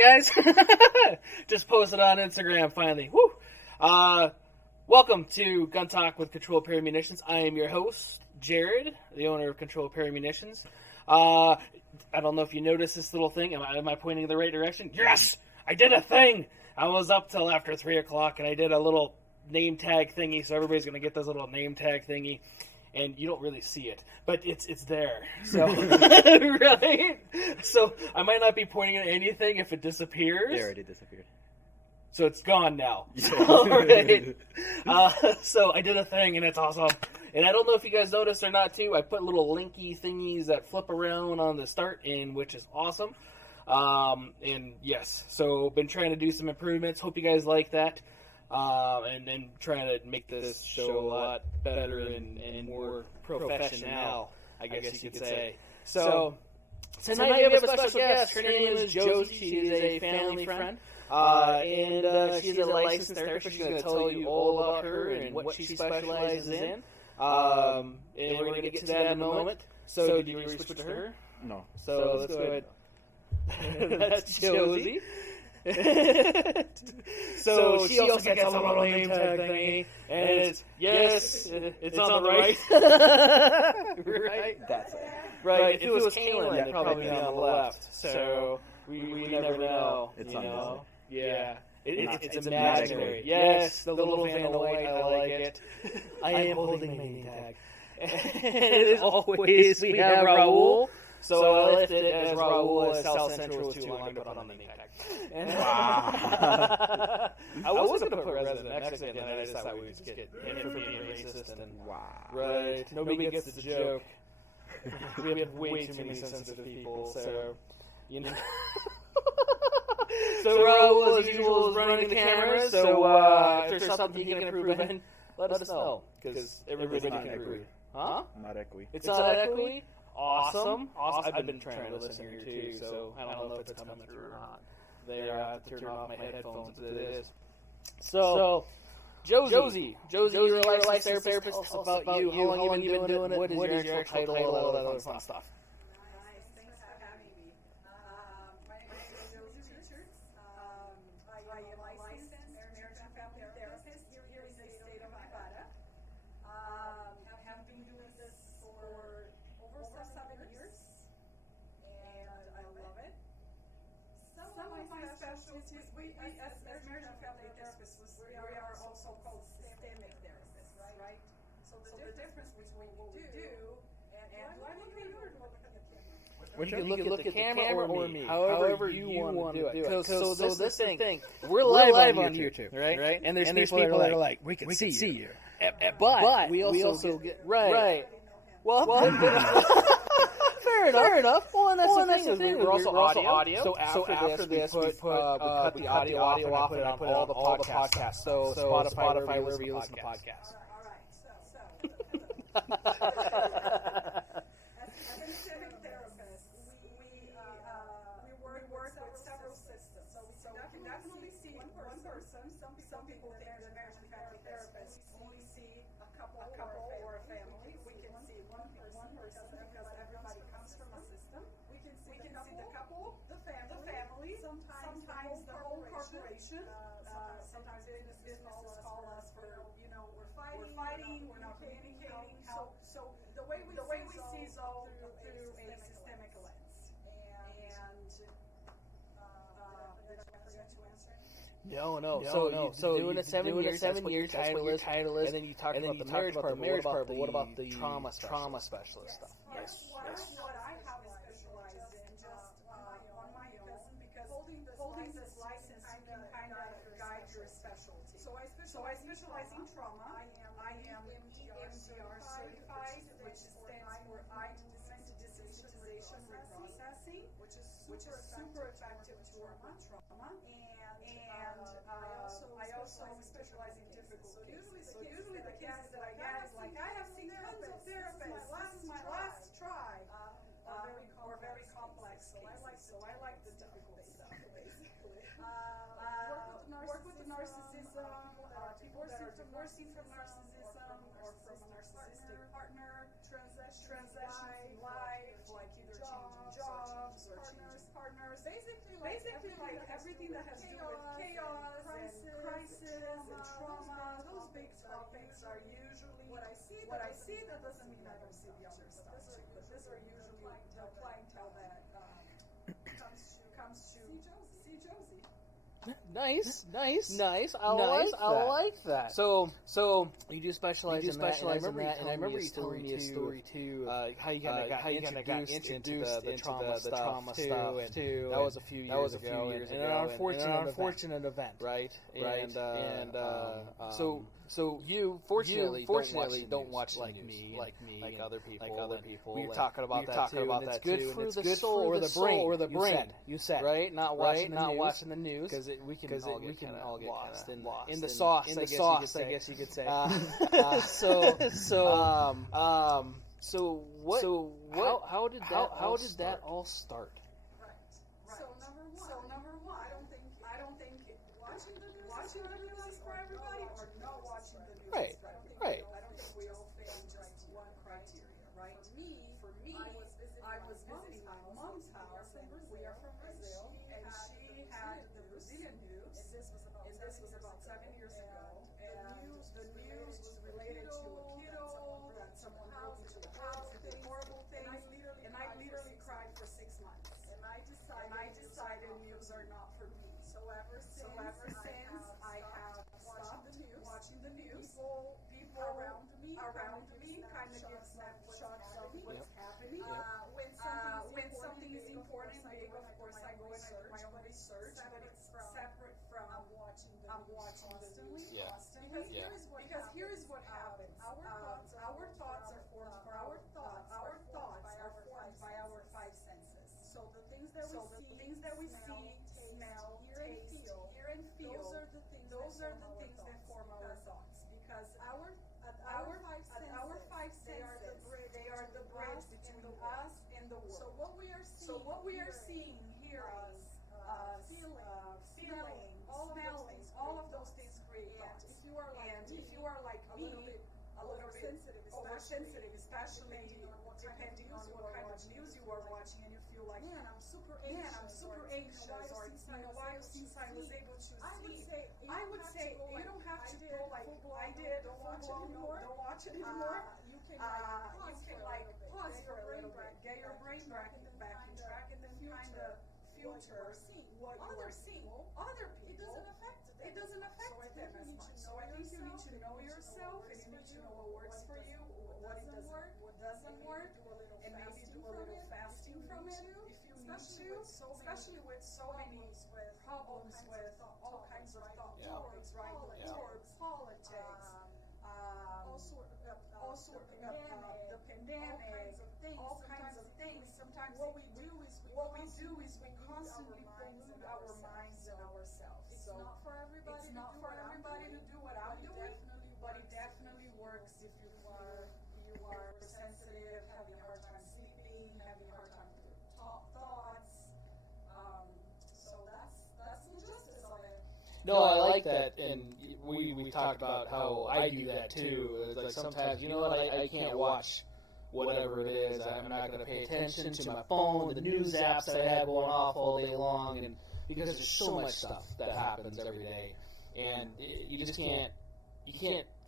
Guys. Just posted on Instagram finally. Woo! Welcome to Gun Talk with Control Perry Munitions. I am your host, Jared, the owner of Control Perry Munitions. I don't know if you noticed this little thing. Am I pointing in the right direction? Yes! I did a thing! I was up till after 3 o'clock and I did a little name tag thingy, so everybody's going to get this little name tag thingy. And you don't really see it, but it's there. So, right? So I might not be pointing at anything if it disappears. It already disappeared. So it's gone now. All right. So I did a thing, and it's awesome. And I don't know if you guys noticed or not, too. I put little linky thingies that flip around on the start, and which is awesome. And yes, so been trying to do some improvements. Hope you guys like that. And then trying to make this show a lot better and more professional, I guess you could say. So tonight we have a special guest. Her name is Josi. She is a family friend. And she's a licensed therapist. She's going to tell you all about her and what she specializes in. And we're going to get to that in a moment. So did you switch to her? No. So let's go ahead. That's Josi. So she also gets a little name tag thingy, and it's it's on the right. Right? That's it. Right. If it was Kaylin, it'd probably be on the left. So we never know. It's on the left. Yeah. It's imaginary. Yes, the little fan of white, I like it. I am holding my name tag. And as always, we have Raul. So I left it as Raul as South Central was too long to put on the name tag. Wow. I was going to put resident Mexican, and then I just thought we would just get hit for being racist. And, right. Nobody gets the joke. We have way too many sensitive people, so, you know. So Raul, as usual, is running the camera, so if there's something you can improve in, let us know, because everybody can improve. Huh? Not equi. It's not equi? Awesome. I've been trying to listen here too, so I don't know if it's coming through or not. There, I have to turn off my headphones if it is. So, Josi, you're a licensed therapist. Tell us about you. How long have you been doing it? What is your actual title? All that other fun stuff. Nice, thanks for having me. My name is Josi Richards. I am a licensed marriage and family therapist here in the state of Nevada. Have been doing this for over 7 years, and I love it. Some of my specialties, we as marriage and family therapists, we are also called systemic therapists, right? So the difference between what we do and do I look at you or do I look at the camera? You can look at the camera or me, however you want to do it. So this is the thing. We're live on YouTube, right? And there's people that are like, we can see you. But we also get right. Well, fair enough. Well, and that's the thing. We're also audio. So after this, we cut the audio off and put it on all the podcasts. So Spotify, wherever you listen to podcasts. All right. As a systemic therapist, we work with several systems. So we can definitely see one person. Some people think that marriage and family therapists only see a couple or a family. We can see one person because everybody comes from a system. We can see the couple, the family, sometimes the whole corporation. Sometimes businesses call us for, we're fighting, we're not communicating. So the way we see is all through a systemic lens. And did I forget to answer? No. So doing it 7 years, that's what your title is, and then you talk about the marriage part, but what about the trauma specialist stuff? Yes. What I have specialized in just on my own, because holding this license, you can kind of guide your specialty. So I specialize in trauma. I am EMDR certified, which stands for eye desensitization reprocessing, which is super effective trauma. And I also specialize in difficult cases. So usually the cases that I get is like, I have seen tons of therapists. This is my last try. Or very complex cases. So I like the difficult stuff, basically. Work with the narcissism, people that are divorcing from narcissism or from a narcissistic partner, transitions in life, like either changing jobs or changing partners. Basically like everything that has to do with chaos and crisis and trauma. Those big topics are usually what I see. That doesn't mean I don't see the other stuff too, but these are usually the clientele that comes to see Josi. Nice. I like that. So you do specialize in that, and I remember you telling me a story too. How you kind of got introduced into the trauma stuff too. That was a few years ago, and an unfortunate event, right? So you fortunately don't watch like me, like other people. We were talking about that too. It's good for the soul or the brain. You said right, not watching the news because we can all get lost in the sauce. I guess you could say. How did that all start? Right. So number one, I don't think watching the news is for everybody, or not watching the news. Right. I don't think we all fit in just one criteria, right? For me, I was visiting my mom's house, and we are from Brazil, and she had the Brazilian news, and this was about 7 years ago, and the news was related to a kiddo that someone broke into the house, did horrible things, and I literally cried for 6 months, and I decided news are not for me. So ever since I have stopped watching the news, people around me kind of give snapshots of what's happening. When something is important and big, of course I go and I do my own research, but it's separate from I'm watching the news constantly. Because here's what happens. Our thoughts are formed by our 5 senses. So the things that we see, smell, taste, hear and feel, those are the things that form our thoughts. Because our 5 senses, they are the bridge between us seeing, hearing, feeling, smelling, all of those things create thoughts. If you are like me, a little bit oversensitive, especially depending on what kind of news you are watching, and you feel like, man, I'm super anxious, or why since I was able to sleep. I would say you don't have to go like I did, don't watch it anymore. You can like pause for a little bit, get your brain back in track, and then kind of filter what you are seeing. Other people, it doesn't affect them as much. So I think you need to know yourself, and you need to know what works for you, what doesn't work, and maybe do a little fasting from it if you need to, especially with so many problems with all kinds of topics, right? War, politics, the pandemic, all kinds of things. Sometimes what we do is we constantly pollute our minds and ourselves. So it's not for everybody to do what I'm doing, but it definitely works if you are sensitive, having a hard time sleeping, having a hard time with your thoughts. So that's the justice of it. No, I like that, and we talked about how I do that too. It's like sometimes, you know what, I can't watch whatever it is. I'm not going to pay attention to my phone, the news apps that I have going off all day long, and because there's so much stuff that happens every day, and you just can't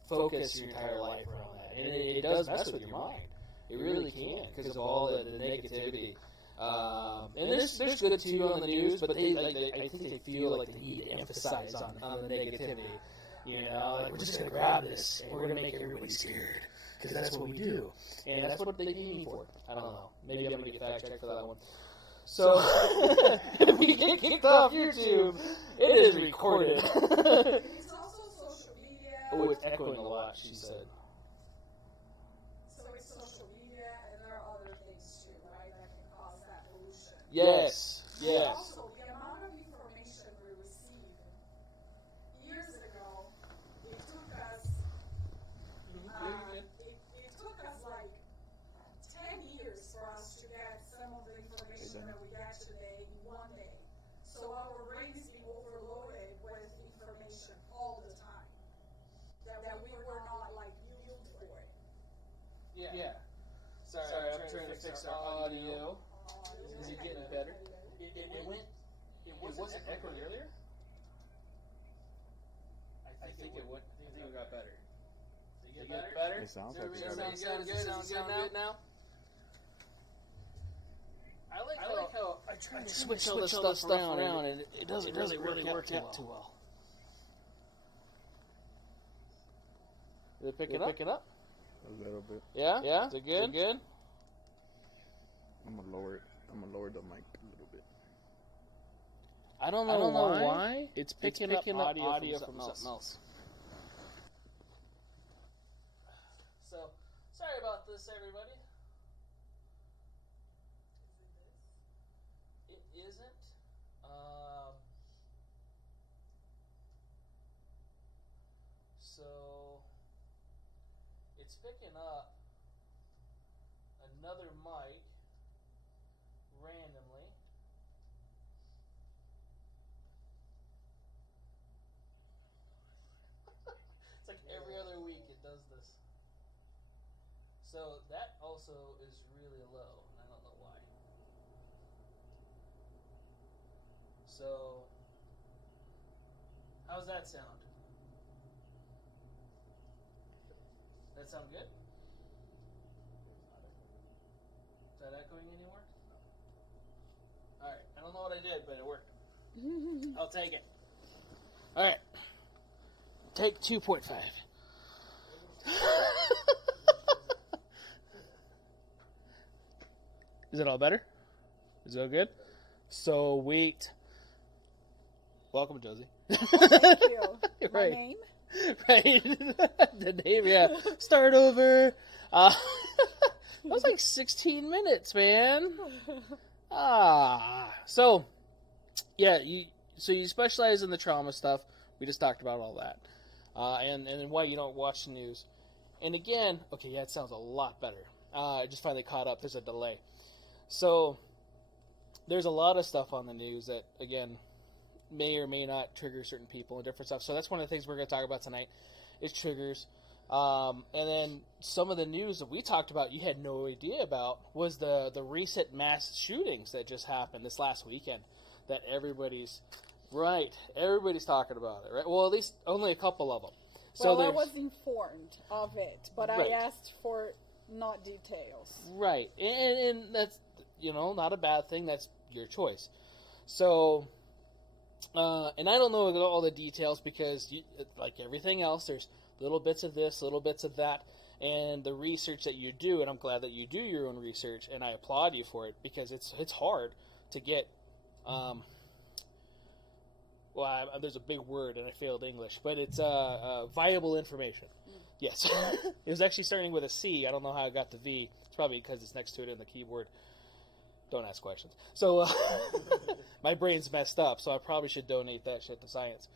focus your entire life around that, and it does mess with your mind. It really can because of all the negativity. And there's good too on the news, but I think they feel like they need to emphasize on the negativity. You know, like, we're just going to grab this and we're going to make everybody scared because that's what we do. And that's what they need me for. I don't know. Maybe I'm going to get fact checked for that one. So, if we get kicked off YouTube, it is recorded. It's also social media. Oh, it's echoing a lot, she said. So it's social media, and there are other things too, right, that can cause that pollution. Yes. Also, the amount of information we receive. Years ago, it took us like 10 years for us to get some of the information that we get today in one day. So our brain is being overloaded with information all the time that we were not like built for it. Yeah. Sorry, I'm trying to fix our audio. Is it getting better? It wasn't echoing earlier? I think it got better. Did it get better? It sounds like it Everybody got sound good now? I like how I try to switch all this stuff around, and it doesn't really work out too well. Is it picking up? a little bit. Yeah? Is it good? I'm gonna lower the mic a little bit. I don't know why. It's picking up audio from something else. So, sorry about this, everybody. It isn't. So, it's picking up another mic randomly. It's like every other week it does this. So that also is really low, and I don't know why. So, how's that sound? That sound good? Is that echoing anymore? Alright, I don't know what I did, but it worked. I'll take it. Alright. Take 2.5. Is it all better? Is it all good? So wait. Welcome, Josie. Oh, thank you. My Right. name? Right. The name, yeah. Start over. That was like 16 minutes, man. So, yeah, you specialize in the trauma stuff. We just talked about all that. And then why you don't watch the news. And again, okay, yeah, it sounds a lot better. I just finally caught up. There's a delay. So, there's a lot of stuff on the news that, again, may or may not trigger certain people and different stuff. So that's one of the things we're going to talk about tonight is triggers. And then some of the news that we talked about you had no idea about was the recent mass shootings that just happened this last weekend that everybody's talking about it, right? Well, at least only a couple of them. So well, I was informed of it, but Right. I asked for not details. Right, and that's, not a bad thing. That's your choice. So, and I don't know all the details because, like everything else, there's little bits of this, little bits of that, and the research that you do, and I'm glad that you do your own research, and I applaud you for it because it's hard to get. There's a big word and I failed English, but it's viable information. Yes. It was actually starting with a C. I don't know how I got the V. It's probably because it's next to it in the keyboard. Don't ask questions. So my brain's messed up, so I probably should donate that shit to science.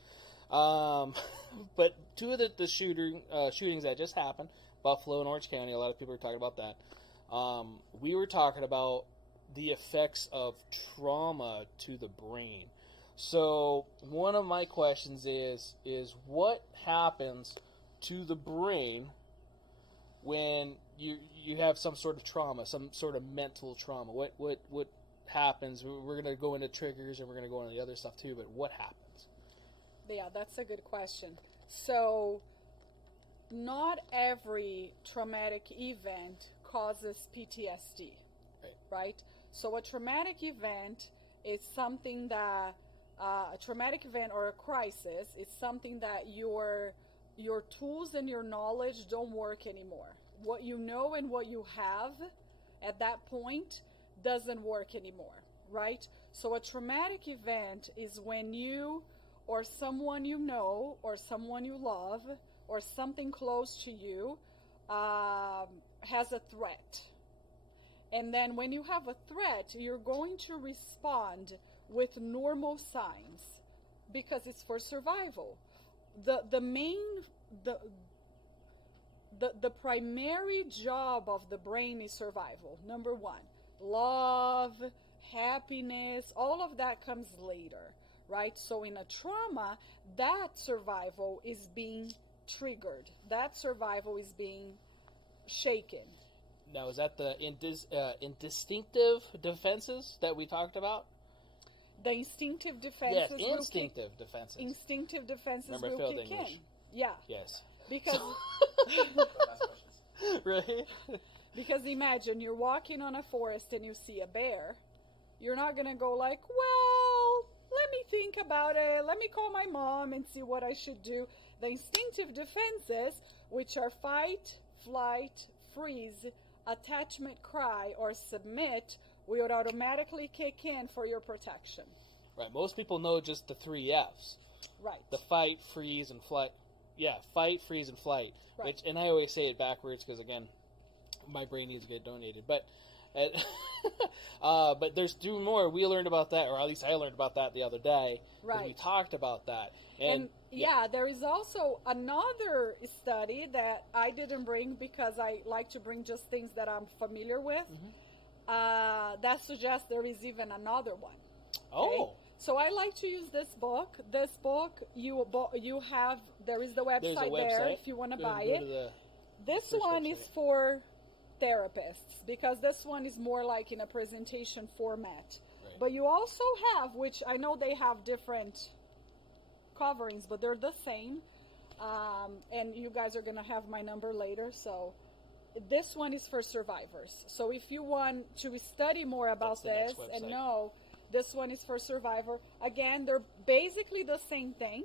But two of the shootings that just happened, Buffalo and Orange County, a lot of people are talking about that. We were talking about the effects of trauma to the brain. So one of my questions is what happens to the brain when you have some sort of trauma, some sort of mental trauma? What happens? We're going to go into triggers and we're going to go into the other stuff too, but what happens? Yeah, that's a good question. So, not every traumatic event causes PTSD, right? So, a traumatic event is something that, a traumatic event or a crisis is something that your tools and your knowledge don't work anymore. What you know and what you have at that point doesn't work anymore, right? So, a traumatic event is when you or someone you know, or someone you love, or something close to you has a threat. And then when you have a threat, you're going to respond with normal signs because it's for survival. The primary job of the brain is survival. Number one, love, happiness, all of that comes later. Right? So in a trauma, that survival is being triggered. That survival is being shaken. Now, is that the instinctive defenses that we talked about? The instinctive defenses. Yes, instinctive defenses. Instinctive defenses Remember, will failed kick English. in. Yeah. Yes. Because right? Because imagine you're walking on a forest and you see a bear. You're not going to go like, well, let me think about it. Let me call my mom and see what I should do. The instinctive defenses, which are fight, flight, freeze, attachment, cry, or submit, will automatically kick in for your protection. Right. Most people know just the 3 Fs. Right. The fight, freeze, and flight. Yeah, fight, freeze, and flight. Right. Which, and I always say it backwards because, again, my brain needs to get donated. But but there's 2 more. We learned about that, or at least I learned about that the other day. Right. We talked about that. And there is also another study that I didn't bring because I like to bring just things that I'm familiar with. Mm-hmm. That suggests there is even another one. Okay? Oh. So I like to use this book. This book, you have, there is the website, there if you want to buy it. This one is for therapists because this one is more like in a presentation format. Right. But you also have, which I know they have different coverings, but they're the same. And you guys are going to have my number later. So this one is for survivors. So if you want to study more about this and know, this one is for survivor. Again, they're basically the same thing.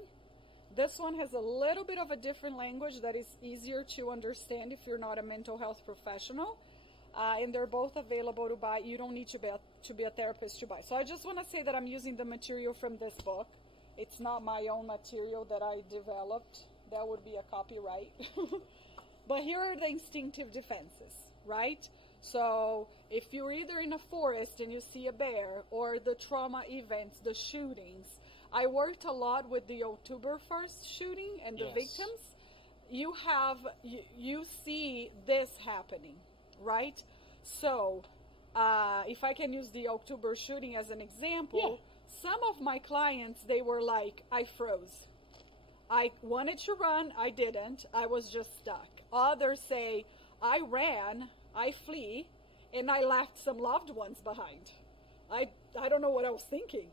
This one has a little bit of a different language that is easier to understand if you're not a mental health professional. And they're both available to buy. You don't need to be a therapist to buy. So I just want to say that I'm using the material from this book. It's not my own material that I developed. That would be a copyright. But here are the instinctive defenses, right? So if you're either in a forest and you see a bear, or the trauma events, the shootings. I worked a lot with the October 1st shooting and the victims. You see this happening, right? So if I can use the October shooting as an example, some of my clients, they were like, I froze. I wanted to run, I didn't. I was just stuck. Others say, I ran, I flee, and I left some loved ones behind. I don't know what I was thinking.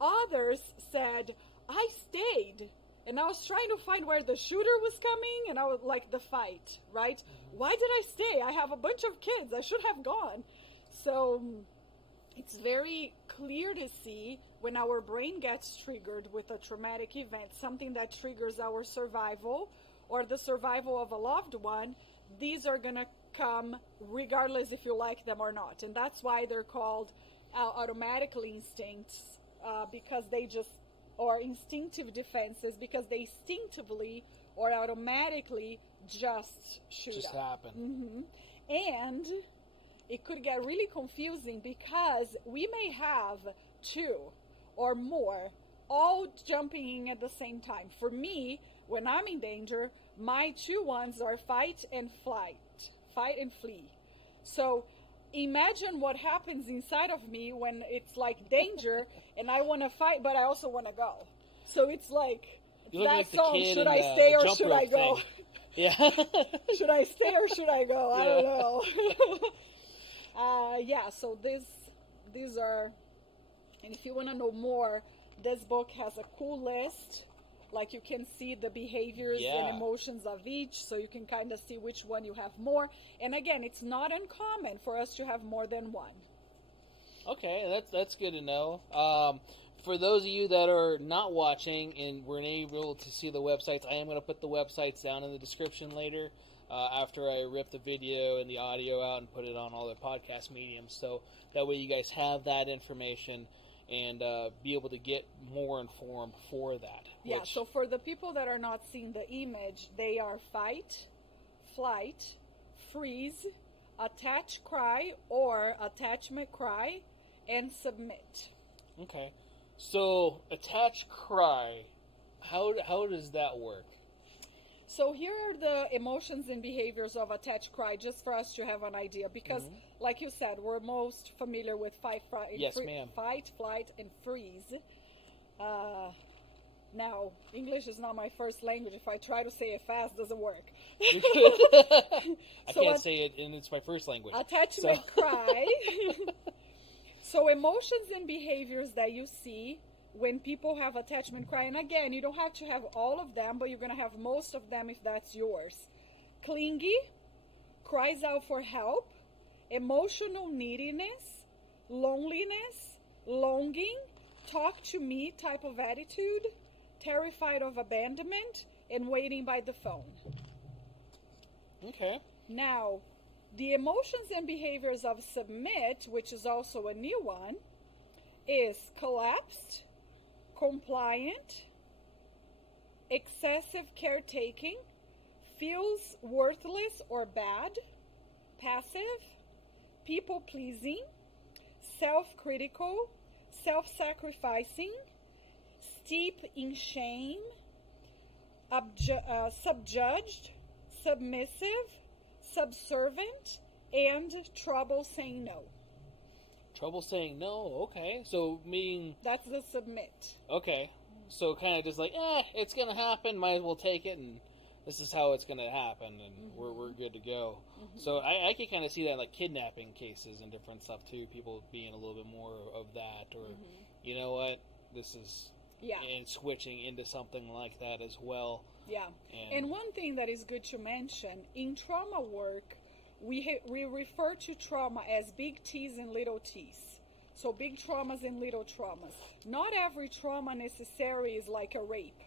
Others said, I stayed, and I was trying to find where the shooter was coming, and I was like, the fight, right? Why did I stay? I have a bunch of kids. I should have gone. So it's very clear to see when our brain gets triggered with a traumatic event, something that triggers our survival or the survival of a loved one, these are going to come regardless if you like them or not. And that's why they're called automatic instincts, because they just, or instinctive defenses, because they instinctively or automatically just shoot up. Happen. And it could get really confusing because we may have two or more all jumping in at the same time. For me, when I'm in danger, my two ones are fight and flight, fight and flee. So imagine what happens inside of me when it's like danger and I want to fight, but I also want to go. So it's like that song, should I stay or should I go? Yeah. Should I stay or should I go? I don't know. So these are, and if you want to know more, this book has a cool list. Like you can see the behaviors and emotions of each, so you can kind of see which one you have more. And again, it's not uncommon for us to have more than one. Okay, that's good to know. For those of you that are not watching and weren't able to see the websites, I am going to put the websites down in the description later after I rip the video and the audio out and put it on all the podcast mediums. So that way you guys have that information and be able to get more informed for that. Yeah, so for the people that are not seeing the image, they are fight, flight, freeze, attach cry or attachment cry, and submit. Okay. So attach cry, how does that work? So here are the emotions and behaviors of attach cry, just for us to have an idea, because like you said, we're most familiar with fight, flight, and freeze. Now, English is not my first language. If I try to say it fast, it doesn't work. I can't say it, and it's my first language. Attachment cry. So emotions and behaviors that you see when people have attachment cry, and again, you don't have to have all of them, but you're going to have most of them if that's yours. Clingy, cries out for help, emotional neediness, loneliness, longing, talk to me type of attitude, terrified of abandonment, and waiting by the phone. Okay. Now, the emotions and behaviors of submit, which is also a new one, is collapsed, compliant, excessive caretaking, feels worthless or bad, passive, people-pleasing, self-critical, self-sacrificing, steep in shame, subjudged, submissive, subservient, and trouble saying no. Trouble saying no, okay. So meaning... That's the submit. Okay. So kind of just like, it's going to happen, might as well take it, and this is how it's going to happen, and we're good to go. So I can kind of see that in like kidnapping cases and different stuff too, people being a little bit more of that, or, you know what, this is... and switching into something like that as well. Yeah. And one thing that is good to mention, in trauma work, we refer to trauma as big T's and little T's. So big traumas and little traumas. Not every trauma necessarily is like a rape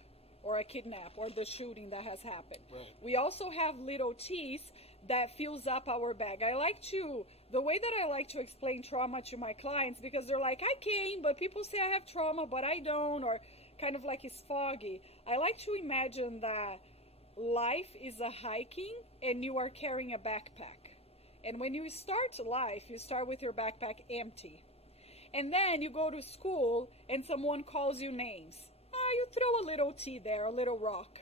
or a kidnap or the shooting that has happened. Right. We also have little T's that fills up our bag. The way that I like to explain trauma to my clients, because they're like, I came, but people say I have trauma, but I don't, or kind of like it's foggy. I like to imagine that life is a hiking and you are carrying a backpack. And when you start life, you start with your backpack empty. And then you go to school and someone calls you names. You throw a little T there, a little rock.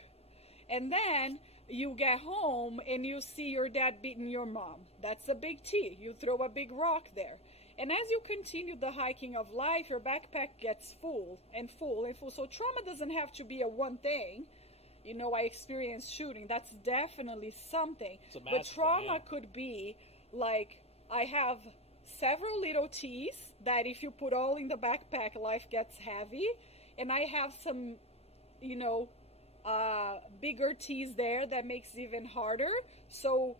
And then you get home and you see your dad beating your mom. That's a big T. You throw a big rock there. And as you continue the hiking of life, your backpack gets full and full and full. So trauma doesn't have to be a one thing. You know, I experienced shooting. That's definitely something. But trauma could be like, I have several little T's that if you put all in the backpack, life gets heavy. And I have some, you know, bigger T's there that makes it even harder. So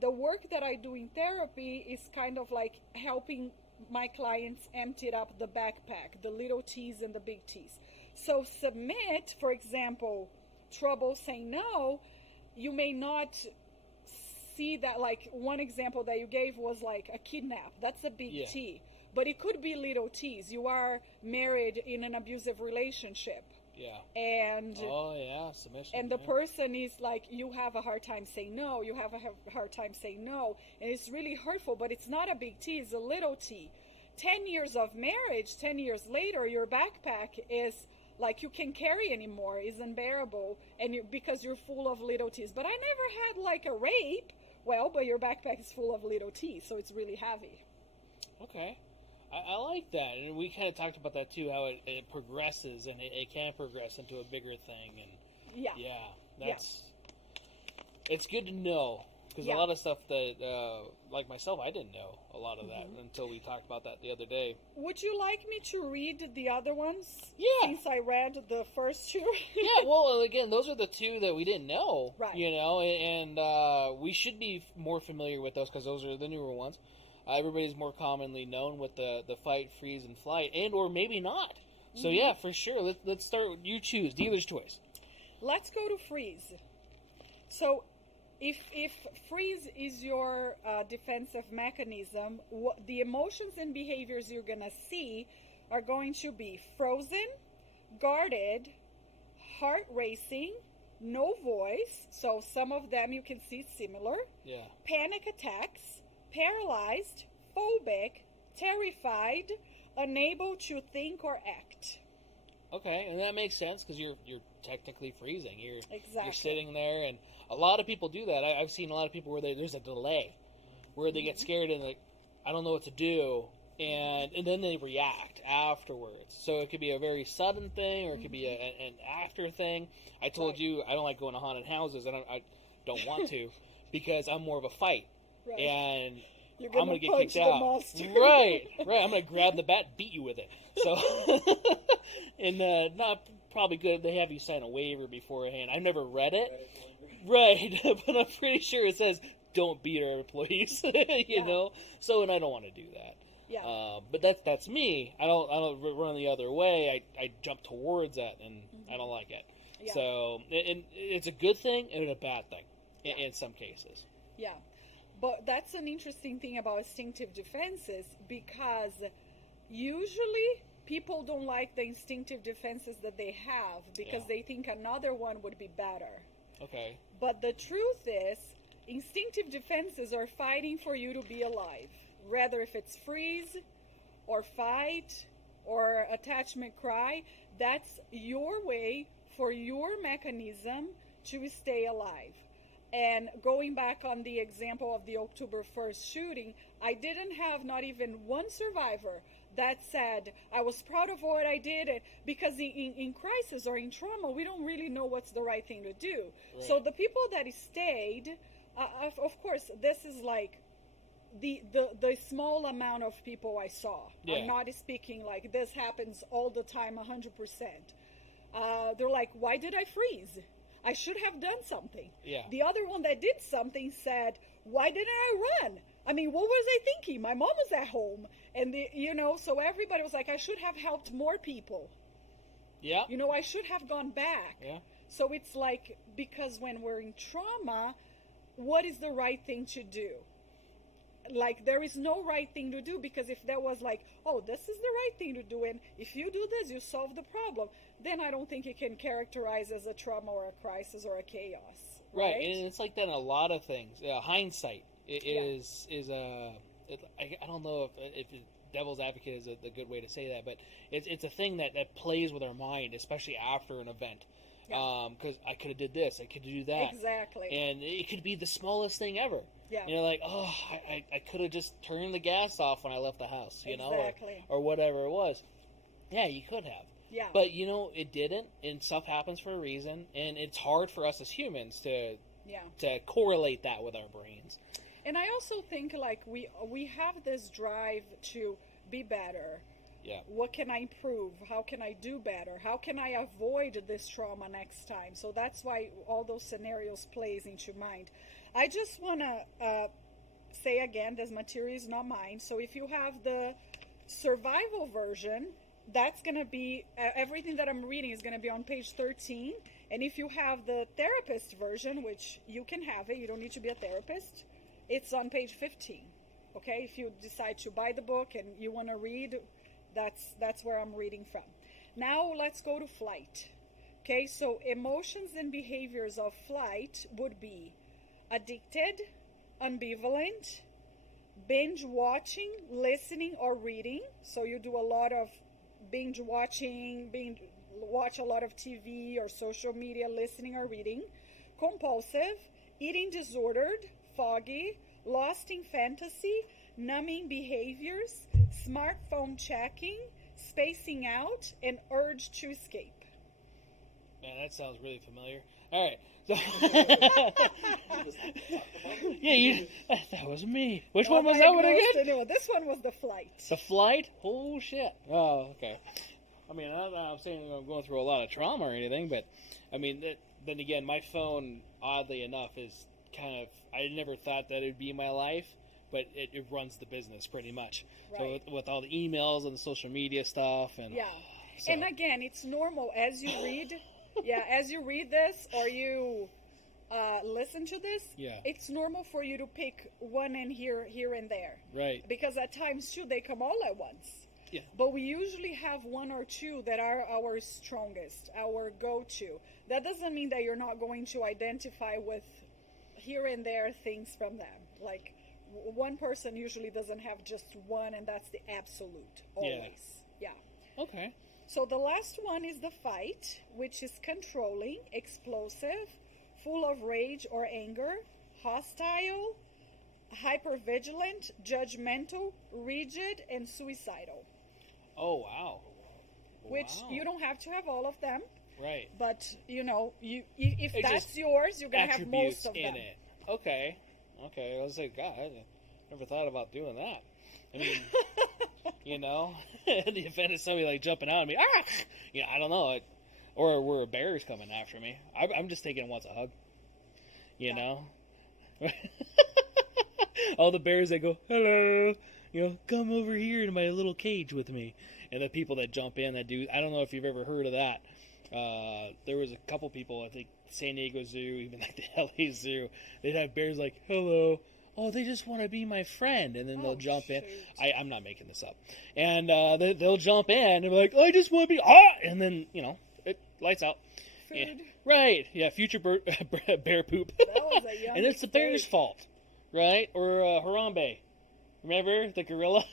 the work that I do in therapy is kind of like helping my clients empty up the backpack, the little T's and the big T's. So submit, for example, trouble saying no, you may not see that. Like one example that you gave was like a kidnap. That's a big T. But it could be little T's. You are married in an abusive relationship. Yeah. And submission. And the person is like, you have a hard time saying no. You have a hard time saying no. And it's really hurtful, but it's not a big T. It's a little T. 10 years of marriage, 10 years later, your backpack is like you can't carry anymore, is unbearable, and because you're full of little T's. But I never had like a rape. Well, but your backpack is full of little T's, so it's really heavy. Okay. I like that, and we kind of talked about that too, how it progresses, and it can progress into a bigger thing, and it's good to know, because a lot of stuff that, like myself, I didn't know a lot of that until we talked about that the other day. Would you like me to read the other ones? Yeah. Since I read the first two? Yeah, well, again, those are the two that we didn't know, right. You know, and we should be more familiar with those, because those are the newer ones. Everybody's more commonly known with the fight, freeze, and flight, and or maybe not. So yeah, for sure. Let's start with you choose. Dealer's choice. Let's go to freeze. So if freeze is your defensive mechanism, the emotions and behaviors you're going to see are going to be frozen, guarded, heart racing, no voice. So some of them you can see similar. Yeah. Panic attacks, paralyzed, phobic, terrified, unable to think or act. Okay, and that makes sense because you're technically freezing. You're sitting there, and a lot of people do that. I've seen a lot of people where there's a delay, where they get scared and like, I don't know what to do, and then they react afterwards. So it could be a very sudden thing, or it could be an after thing. I told you I don't like going to haunted houses, and I don't want to because I'm more of a fight. Right. And I'm going to get kicked out. Right. I'm going to grab the bat, beat you with it. So, and not probably good. They have you sign a waiver beforehand. I've never read it. Right, but I'm pretty sure it says don't beat our employees. you know. So, and I don't want to do that. Yeah. But that's me. I don't run the other way. I jump towards that, and I don't like it. Yeah. So, and it's a good thing and a bad thing in some cases. Yeah. But that's an interesting thing about instinctive defenses, because usually people don't like the instinctive defenses that they have because they think another one would be better. Okay. But the truth is, instinctive defenses are fighting for you to be alive. Whether if it's freeze or fight or attachment cry, that's your way for your mechanism to stay alive. And going back on the example of the October 1st shooting, I didn't have not even one survivor that said, I was proud of what I did. Because in crisis or in trauma, we don't really know what's the right thing to do. Right. So the people that stayed, of course, this is like the small amount of people I saw. Yeah. I'm not speaking like this happens all the time 100%. They're like, why did I freeze? I should have done something. Yeah. The other one that did something said, why didn't I run? I mean, what was I thinking? My mom was at home. And, so everybody was like, I should have helped more people. Yeah. I should have gone back. Yeah. So it's like, because when we're in trauma, what is the right thing to do? Like, there is no right thing to do, because if there was like, oh, this is the right thing to do, and if you do this, you solve the problem, then I don't think it can characterize as a trauma or a crisis or a chaos. Right? And it's like that in a lot of things. Hindsight is I don't know if devil's advocate is a good way to say that, but it's a thing that plays with our mind, especially after an event. Because I could have did this, I could do that. Exactly. And it could be the smallest thing ever. Yeah. And you're like, oh, I could have just turned the gas off when I left the house, you know, Exactly. or whatever it was. Yeah, you could have. Yeah. But, you know, it didn't, and stuff happens for a reason, and it's hard for us as humans to correlate that with our brains. And I also think, like, we have this drive to be better. Yeah. What can I improve? How can I do better? How can I avoid this trauma next time? So that's why all those scenarios plays into mind. I just want to say again, this material is not mine. So if you have the survival version, that's going to be, everything that I'm reading is going to be on page 13. And if you have the therapist version, which you can have it, you don't need to be a therapist, it's on page 15. Okay? If you decide to buy the book and you want to read, that's where I'm reading from. Now let's go to flight. Okay, so emotions and behaviors of flight would be addicted, ambivalent, binge watching, listening, or reading. So you do a lot of binge watching, watch a lot of TV or social media, listening or reading. Compulsive, eating disordered, foggy, lost in fantasy, numbing behaviors, smartphone checking, spacing out, and urge to escape. Man, that sounds really familiar. All right. So yeah, that was me. Which one was that one again? Anyway, this one was the flight. The flight? Oh, shit. Oh, okay. I mean, I'm saying I'm going through a lot of trauma or anything, but, I mean, then again, my phone, oddly enough, is kind of, I never thought that it would be my life, but it runs the business pretty much. Right. So with all the emails and the social media stuff. And yeah. So. And again, it's normal as you read, as you read this or you listen to this, it's normal for you to pick one and here and there. Right. Because at times, too, they come all at once. Yeah. But we usually have one or two that are our strongest, our go-to. That doesn't mean that you're not going to identify with here and there things from them. Like, one person usually doesn't have just one, and that's the absolute, always. Yeah. Okay. So the last one is the fight, which is controlling, explosive, full of rage or anger, hostile, hypervigilant, judgmental, rigid, and suicidal. Oh, wow. Which you don't have to have all of them. Right. But, if that's yours, you're going to have most of them. in it. Okay. I was like, God, I never thought about doing that. I mean, in the event of somebody like jumping out at me, I don't know. Or where a bear is coming after me. I'm just taking once a hug. You know? All the bears that go, hello, come over here in my little cage with me. And the people that jump in that do, I don't know if you've ever heard of that. There was a couple people, I think San Diego Zoo, even like the LA Zoo, they'd have bears like, hello, oh, they just want to be my friend. And then they'll jump in. I'm not making this up. And they'll jump in and be like, I just want to be, and then, it lights out. Food. Yeah. Right. Yeah, future bear poop. That was a yummy and it's the bear's fault, right? Or Harambe. Remember the gorilla?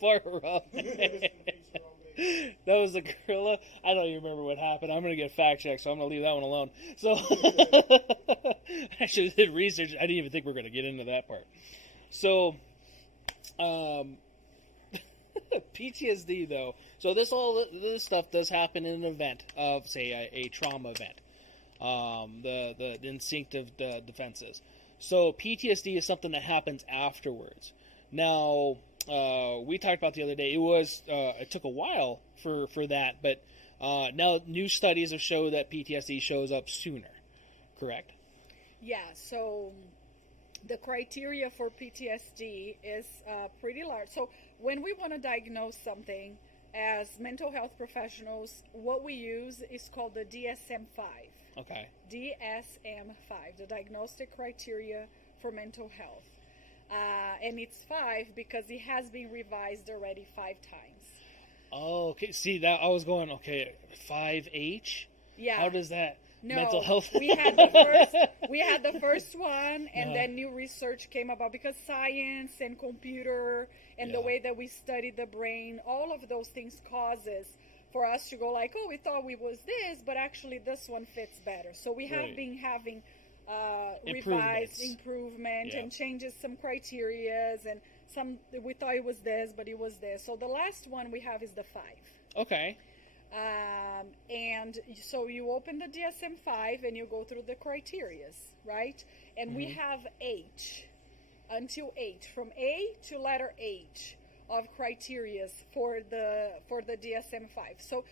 Poor Harambe. That was the gorilla. I don't even remember what happened. I'm going to get fact checked, so I'm going to leave that one alone. So I should have did research. I didn't even think we were going to get into that part. So PTSD, though. So this stuff does happen in an event of, say, a trauma event. The instinctive defenses. So PTSD is something that happens afterwards. Now, we talked about the other day. It took a while for that, but now new studies have shown that PTSD shows up sooner. Correct? Yeah. So the criteria for PTSD is pretty large. So when we want to diagnose something as mental health professionals, what we use is called the DSM-5. Okay. DSM-5, the diagnostic criteria for mental health. And it's 5 because it has been revised already 5 times. Oh, okay. See, that I was going, 5H? Yeah. How does that No, mental health? we had the first one, and then new research came about because science and computer and the way that we study the brain, all of those things causes for us to go like, oh, we thought we was this, but actually this one fits better. So we have been having revised improvement Yeah. and changes some criterias, and some we thought it was this, but it was this. So the last one we have is the 5. Okay. And so you open the DSM-5 and you go through the criterias, right? And we have 8 until 8, from A to letter H of criterias for the DSM-5. So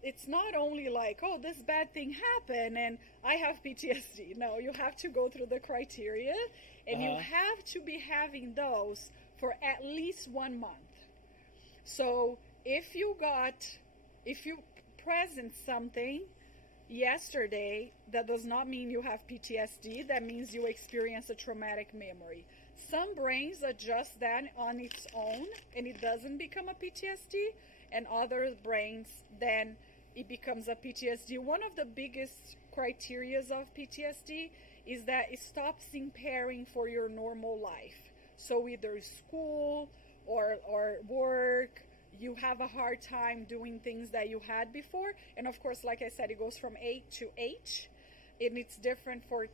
it's not only like, oh, this bad thing happened and I have PTSD. No, you have to go through the criteria, and you have to be having those for at least 1 month. So if you present something yesterday, that does not mean you have PTSD. That means you experience a traumatic memory. Some brains adjust that on its own and it doesn't become a PTSD, and other brains, then it becomes a PTSD. One of the biggest criterias of PTSD is that it stops impairing for your normal life. So either school or work, you have a hard time doing things that you had before. And of course, like I said, it goes from A to H, and it's different for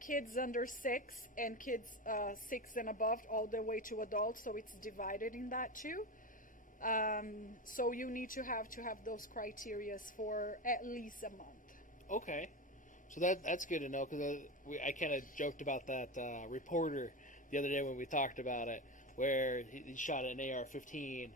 kids under 6 and kids 6 and above, all the way to adults. So it's divided in that too. So you need to have those criterias for at least a month. Okay. So that's good to know, because I kind of joked about that reporter the other day when we talked about it, where he shot an AR-15,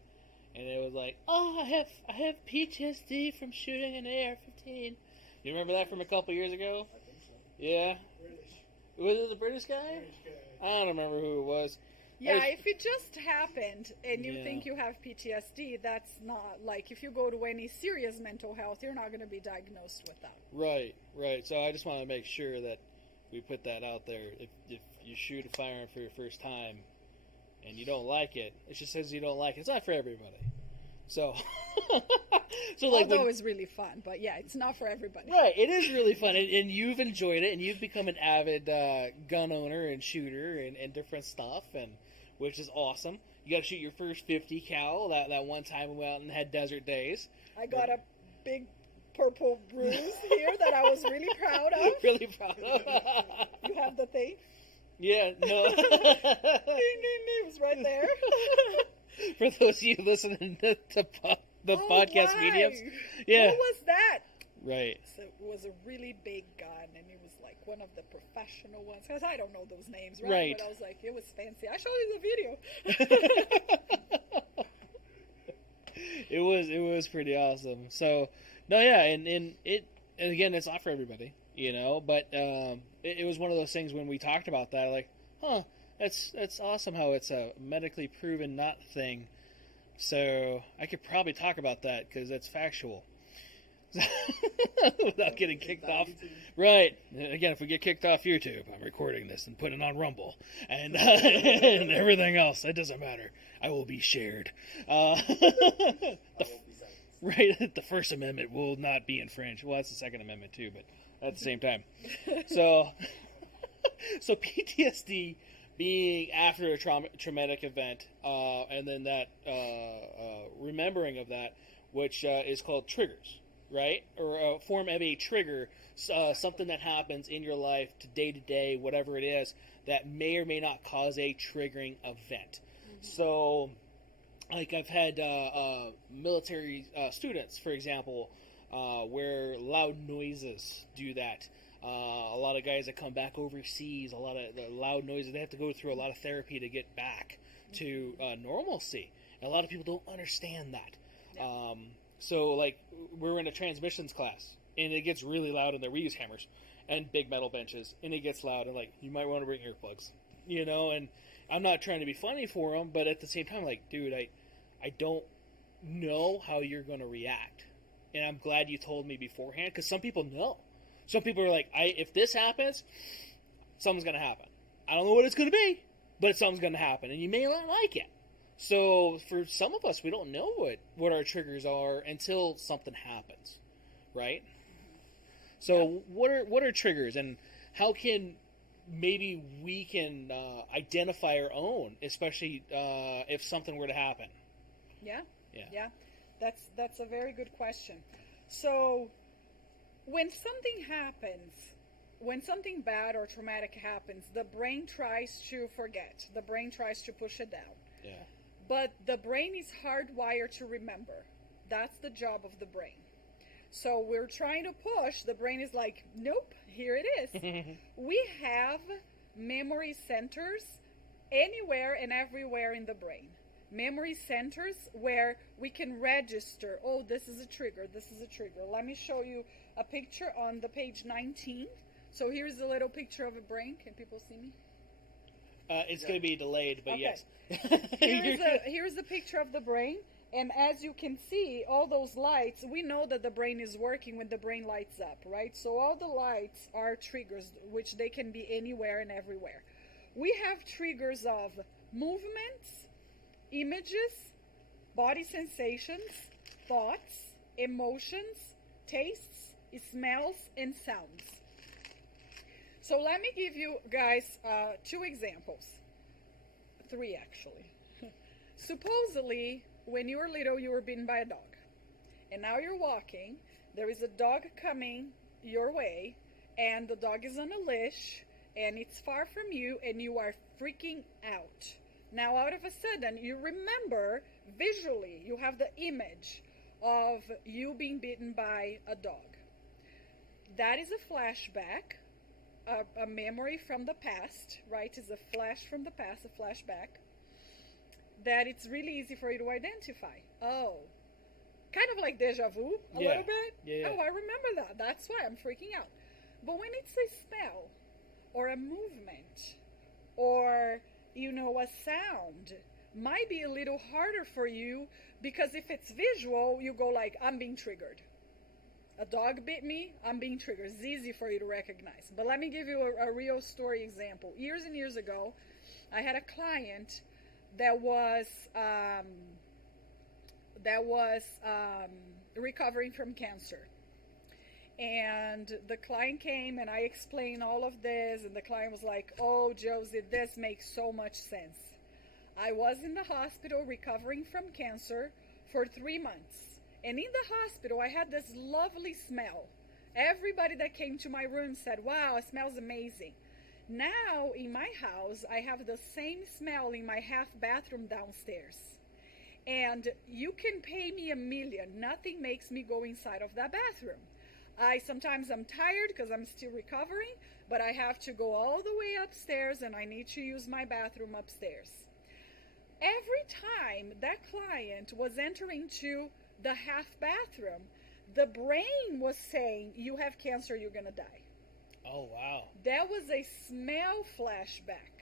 and it was like, oh, I have PTSD from shooting an AR-15. You remember that from a couple years ago? I think so. Yeah. British. Was it a British guy? British guy. I don't remember who it was. Yeah, if it just happened and you Yeah. think you have PTSD, that's not, like, if you go to any serious mental health, you're not going to be diagnosed with that. Right. So I just want to make sure that we put that out there. If you shoot a firearm for your first time and you don't like it, it just says you don't like it. It's not for everybody. So, Although it's really fun, but yeah, it's not for everybody. Right, it is really fun, and you've enjoyed it, and you've become an avid gun owner and shooter and different stuff, and which is awesome. You got to shoot your first 50 cal. That one time we went out and had desert days. I got a big purple bruise here that I was really proud of. Really proud of. You have the thing? Yeah, no. Ding, ding, ding. It was right there. For those of you listening to the podcast right. mediums, yeah. What was that? Right. So it was a really big gun, and it was like one of the professional ones. Because I don't know those names, right? Right. But I was like, it was fancy. I showed you the video. It was pretty awesome. So, no, yeah, and again, it's not for everybody, but it was one of those things when we talked about that, like, that's awesome how it's a medically proven not thing. So I could probably talk about that because that's factual. Without getting kicked off. Right. Again, if we get kicked off YouTube, I'm recording this and putting it on Rumble and, and everything else. It doesn't matter. I will be shared. Right. The First Amendment will not be infringed. Well, that's the Second Amendment too, but at the same time. So PTSD being after a traumatic event, and then that remembering of that, which is called triggers, right? Or a form of a trigger, something that happens in your life day to day, whatever it is, that may or may not cause a triggering event. Mm-hmm. So, like I've had military students, for example, where loud noises do that. A lot of guys that come back overseas, a lot of the loud noises, they have to go through a lot of therapy to get back to normalcy. And a lot of people don't understand that. Yeah. So, like, we're in a transmissions class, and it gets really loud in there. We use hammers and big metal benches, and it gets loud, and, like, you might want to bring earplugs, and I'm not trying to be funny for them, but at the same time, like, dude, I don't know how you're going to react. And I'm glad you told me beforehand, because some people know. Some people are like, if this happens, something's going to happen. I don't know what it's going to be, but something's going to happen, and you may not like it. So for some of us, we don't know what our triggers are until something happens, right? So what are triggers, and how can maybe we can identify our own, especially if something were to happen? Yeah. That's a very good question. So when something happens, when something bad or traumatic happens, the brain tries to forget. The brain tries to push it down. Yeah. But the brain is hardwired to remember. That's the job of the brain. So we're trying to push. The brain is like, nope, here it is. We have memory centers anywhere and everywhere in the brain. Memory centers where we can register, oh, this is a trigger, this is a trigger. Let me show you a picture on the page 19. So here's a little picture of a brain. Can people see me? It's going to be delayed, but Okay. yes. Here's a picture of the brain. And as you can see, all those lights, we know that the brain is working when the brain lights up, right? So all the lights are triggers, which they can be anywhere and everywhere. We have triggers of movements, images, body sensations, thoughts, emotions, tastes, smells, and sounds. So let me give you guys 2 examples. 3 actually. Supposedly, when you were little, you were bitten by a dog. And now you're walking, there is a dog coming your way, and the dog is on a leash, and it's far from you, and you are freaking out. Now, out of a sudden, you remember visually, you have the image of you being bitten by a dog. That is a flashback, a memory from the past, right? It's a flash from the past, a flashback, that it's really easy for you to identify. Oh, kind of like deja vu a little bit. Yeah. Oh, I remember that. That's why I'm freaking out. But when it's a smell or a movement or, a sound, might be a little harder for you, because if it's visual, you go like, I'm being triggered. A dog bit me, I'm being triggered. It's easy for you to recognize. But let me give you a real story example. Years and years ago, I had a client that was recovering from cancer. And the client came and I explained all of this, and the client was like, oh, Josie, this makes so much sense. I was in the hospital recovering from cancer for 3 months. And in the hospital, I had this lovely smell. Everybody that came to my room said, wow, it smells amazing. Now, in my house, I have the same smell in my half bathroom downstairs. And you can pay me $1 million. Nothing makes me go inside of that bathroom. Sometimes I'm tired because I'm still recovering, but I have to go all the way upstairs, and I need to use my bathroom upstairs. Every time that client was entering to the half bathroom, the brain was saying, you have cancer, you're going to die. Oh, wow. That was a smell flashback.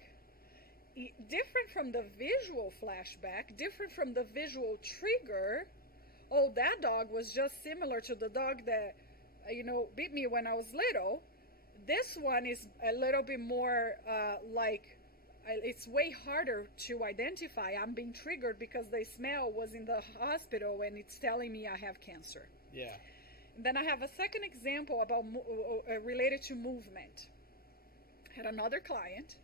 Different from the visual flashback, different from the visual trigger. Oh, that dog was just similar to the dog that, bit me when I was little. This one is a little bit more it's way harder to identify. I'm being triggered because the smell was in the hospital and it's telling me I have cancer. Yeah. Then I have a second example about related to movement. I had another client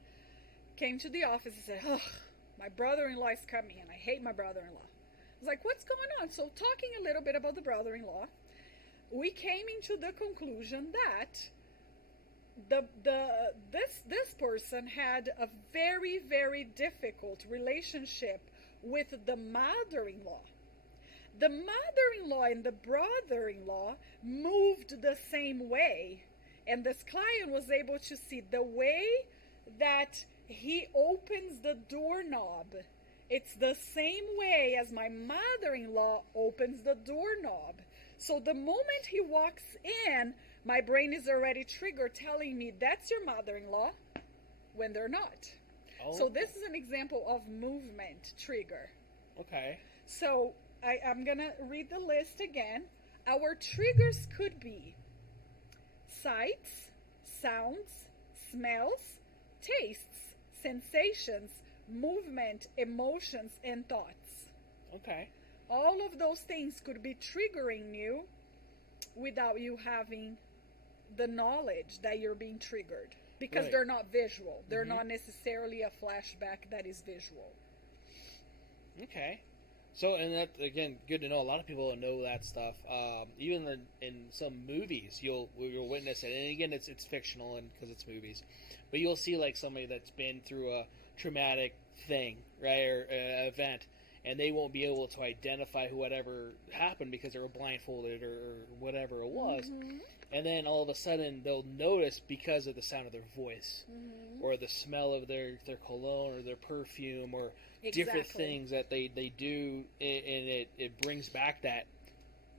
came to the office and said, oh, my brother-in-law is coming and I hate my brother-in-law. I was like, what's going on? So talking a little bit about the brother-in-law, we came into the conclusion that this person had a very, very difficult relationship with the mother-in-law. The mother-in-law and the brother-in-law moved the same way, and this client was able to see the way that he opens the doorknob. It's the same way as my mother-in-law opens the doorknob. So the moment he walks in, my brain is already triggered telling me that's your mother-in-law when they're not. Oh. So this is an example of movement trigger. Okay. So I'm going to read the list again. Our triggers could be sights, sounds, smells, tastes, sensations, movement, emotions, and thoughts. Okay. All of those things could be triggering you without you having the knowledge that you're being triggered, because Right. they're not visual. They're Mhm. not necessarily a flashback that is visual. Okay. So, and that, again, good to know. A lot of people don't know that stuff. Even in some movies, you'll witness it. And again, it's fictional and because it's movies. But you'll see like somebody that's been through a traumatic thing, right, or event, and they won't be able to identify whatever happened because they were blindfolded or whatever it was. Mm-hmm. And then all of a sudden they'll notice because of the sound of their voice, Mm-hmm. or the smell of their cologne or their perfume, or different Exactly. things that they do, and it brings back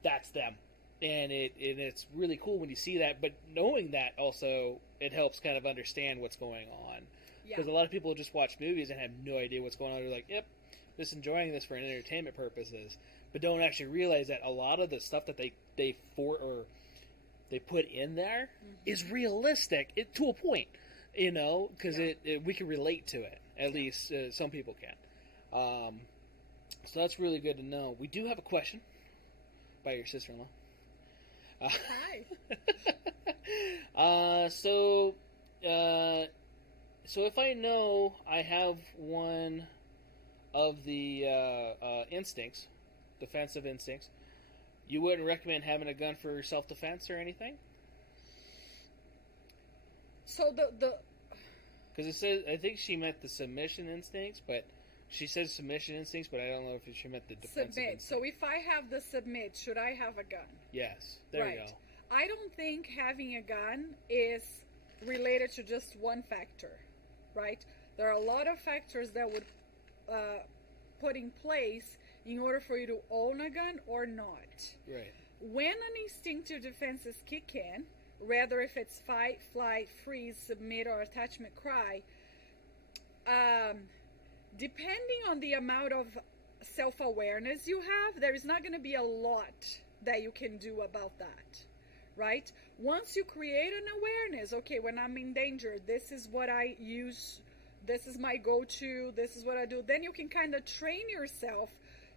that's them. And it's really cool when you see that, but knowing that also, it helps kind of understand what's going on. Yeah. Because a lot of people just watch movies and have no idea what's going on. They're like, yep, just enjoying this for entertainment purposes, but don't actually realize that a lot of the stuff that they put in there is realistic to a point, because we can relate to it. At least some people can. So that's really good to know. We do have a question by your sister-in-law. Hi. So if I know I have one of the instincts, defensive instincts, you wouldn't recommend having a gun for self-defense or anything? So the Because it says, I think she meant the submission instincts, but she says submission instincts, but I don't know if she meant the defensive submit. instincts. So if I have the submit, should I have a gun? Yes, there you Right. go. I don't think having a gun is related to just one factor, right? There are a lot of factors that would put in place in order for you to own a gun or not. Right. When an instinctive defense is kick in, whether if it's fight, flight, freeze, submit, or attachment cry, depending on the amount of self-awareness you have, there is not going to be a lot that you can do about that, right? Once you create an awareness, okay, when I'm in danger, this is what I use, this is my go-to, this is what I do, then you can kind of train yourself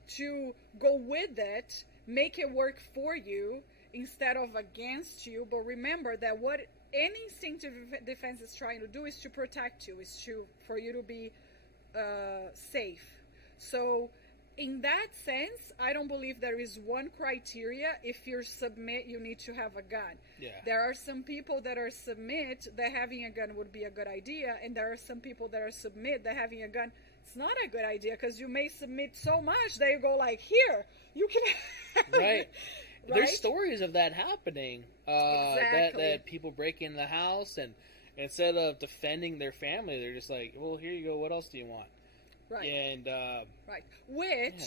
to go with it, make it work for you instead of against you. But remember that what any instinctive defense is trying to do is to protect you, for you to be safe. So in that sense, I don't believe there is one criteria. If you submit, you need to have a gun. Yeah. There are some people that are submit that having a gun would be a good idea, and there are some people that are submit that having a gun, it's not a good idea, because you may submit so much that you go like, here, you can have Right. it. There's stories of that happening. Exactly. That people break in the house, and instead of defending their family, they're just like, well, here you go. What else do you want? Right. And Right. Which,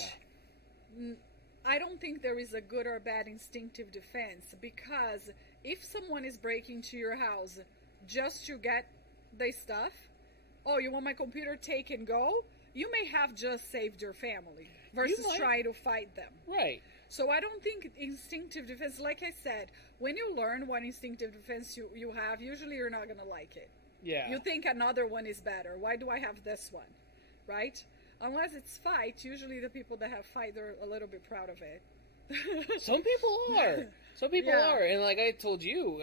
I don't think there is a good or bad instinctive defense, because if someone is breaking to your house just to get the stuff, oh, you want my computer, take and go, you may have just saved your family versus trying to fight them. Right. So I don't think instinctive defense, like I said, when you learn what instinctive defense you have, usually you're not going to like it. Yeah. You think another one is better. Why do I have this one? Right? Unless it's fight, usually the people that have fight, they're a little bit proud of it. Some people are. Some people Yeah. are. And like I told you,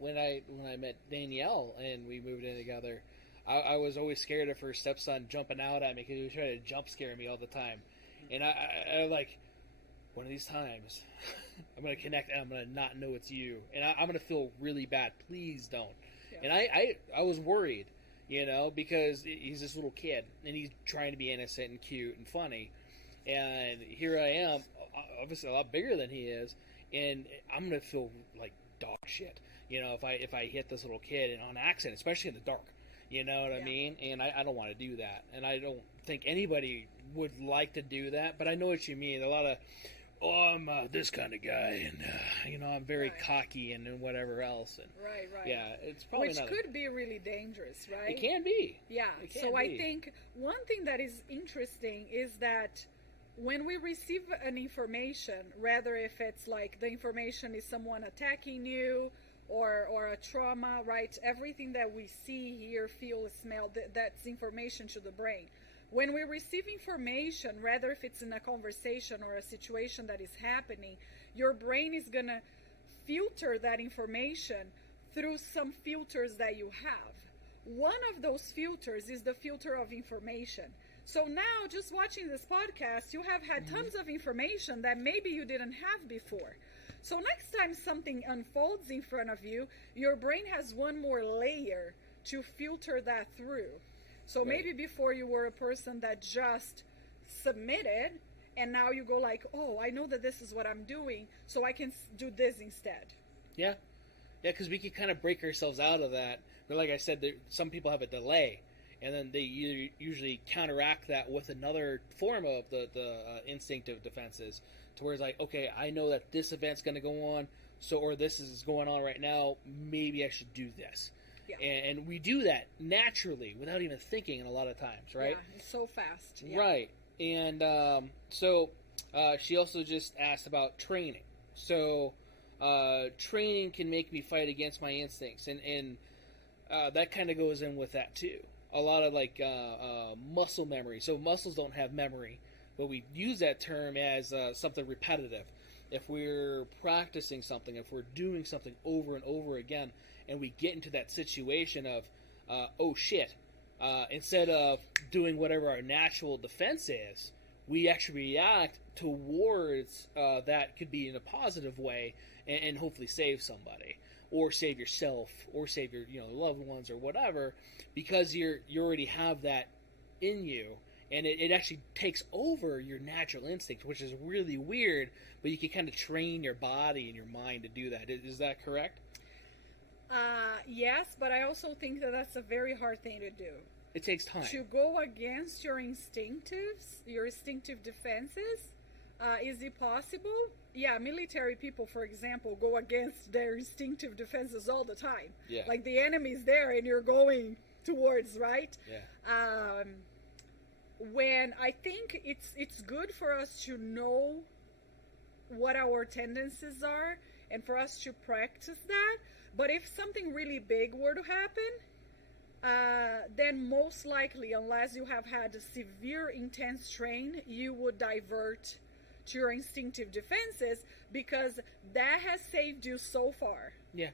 when I met Danielle and we moved in together, I was always scared of her stepson jumping out at me because he was trying to jump scare me all the time. And I like, one of these times, I'm going to connect and I'm going to not know it's you. And I'm going to feel really bad. Please don't. Yeah. And I was worried, because he's this little kid and he's trying to be innocent and cute and funny. And here I am, obviously a lot bigger than he is, and I'm going to feel like dog shit, if I hit this little kid and on accident, especially in the dark. You know what I mean? And I don't want to do that. And I don't think anybody would like to do that, but I know what you mean. A lot of, I'm this kind of guy, and I'm very cocky and whatever else. And Right. yeah, it's probably Which not could be really dangerous, right? It can be. Yeah. It can So I be. think one thing that is interesting is that when we receive an information, rather if it's like the information is someone attacking you or a trauma, right? Everything that we see, hear, feel, smell, that's information to the brain. When we receive information, rather if it's in a conversation or a situation that is happening, your brain is going to filter that information through some filters that you have. One of those filters is the filter of information. So now, just watching this podcast, you have had tons of information that maybe you didn't have before. So next time something unfolds in front of you, your brain has one more layer to filter that through. So maybe before you were a person that just submitted, and now you go like, oh, I know that this is what I'm doing, so I can do this instead. Yeah, because we can kind of break ourselves out of that. But like I said, some people have a delay, and then they usually counteract that with another form of the instinctive defenses, to where it's like, okay, I know that this event's going to go on, or this is going on right now, maybe I should do this. Yeah. And we do that naturally without even thinking a lot of times, right? Yeah, it's so fast. Yeah. Right. And so she also just asked about training. So training can make me fight against my instincts, and that kind of goes in with that too. A lot of like muscle memory. So muscles don't have memory, but we use that term as something repetitive. If we're practicing something, if we're doing something over and over again, and we get into that situation of, oh shit, instead of doing whatever our natural defense is, we actually react towards that could be in a positive way, and hopefully save somebody, or save yourself, or save your loved ones, or whatever, because you already have that in you, and it actually takes over your natural instinct, which is really weird, but you can kind of train your body and your mind to do that. Is that correct? Yes, but I also think that that's a very hard thing to do. It takes time. To go against your instinctive defenses, is it possible? Yeah, military people, for example, go against their instinctive defenses all the time. Yeah. Like the enemy's there and you're going towards, right? Yeah. When I think it's good for us to know what our tendencies are and for us to practice that. But if something really big were to happen, then most likely, unless you have had a severe, intense train, you would divert to your instinctive defenses, because that has saved you so far. Yeah.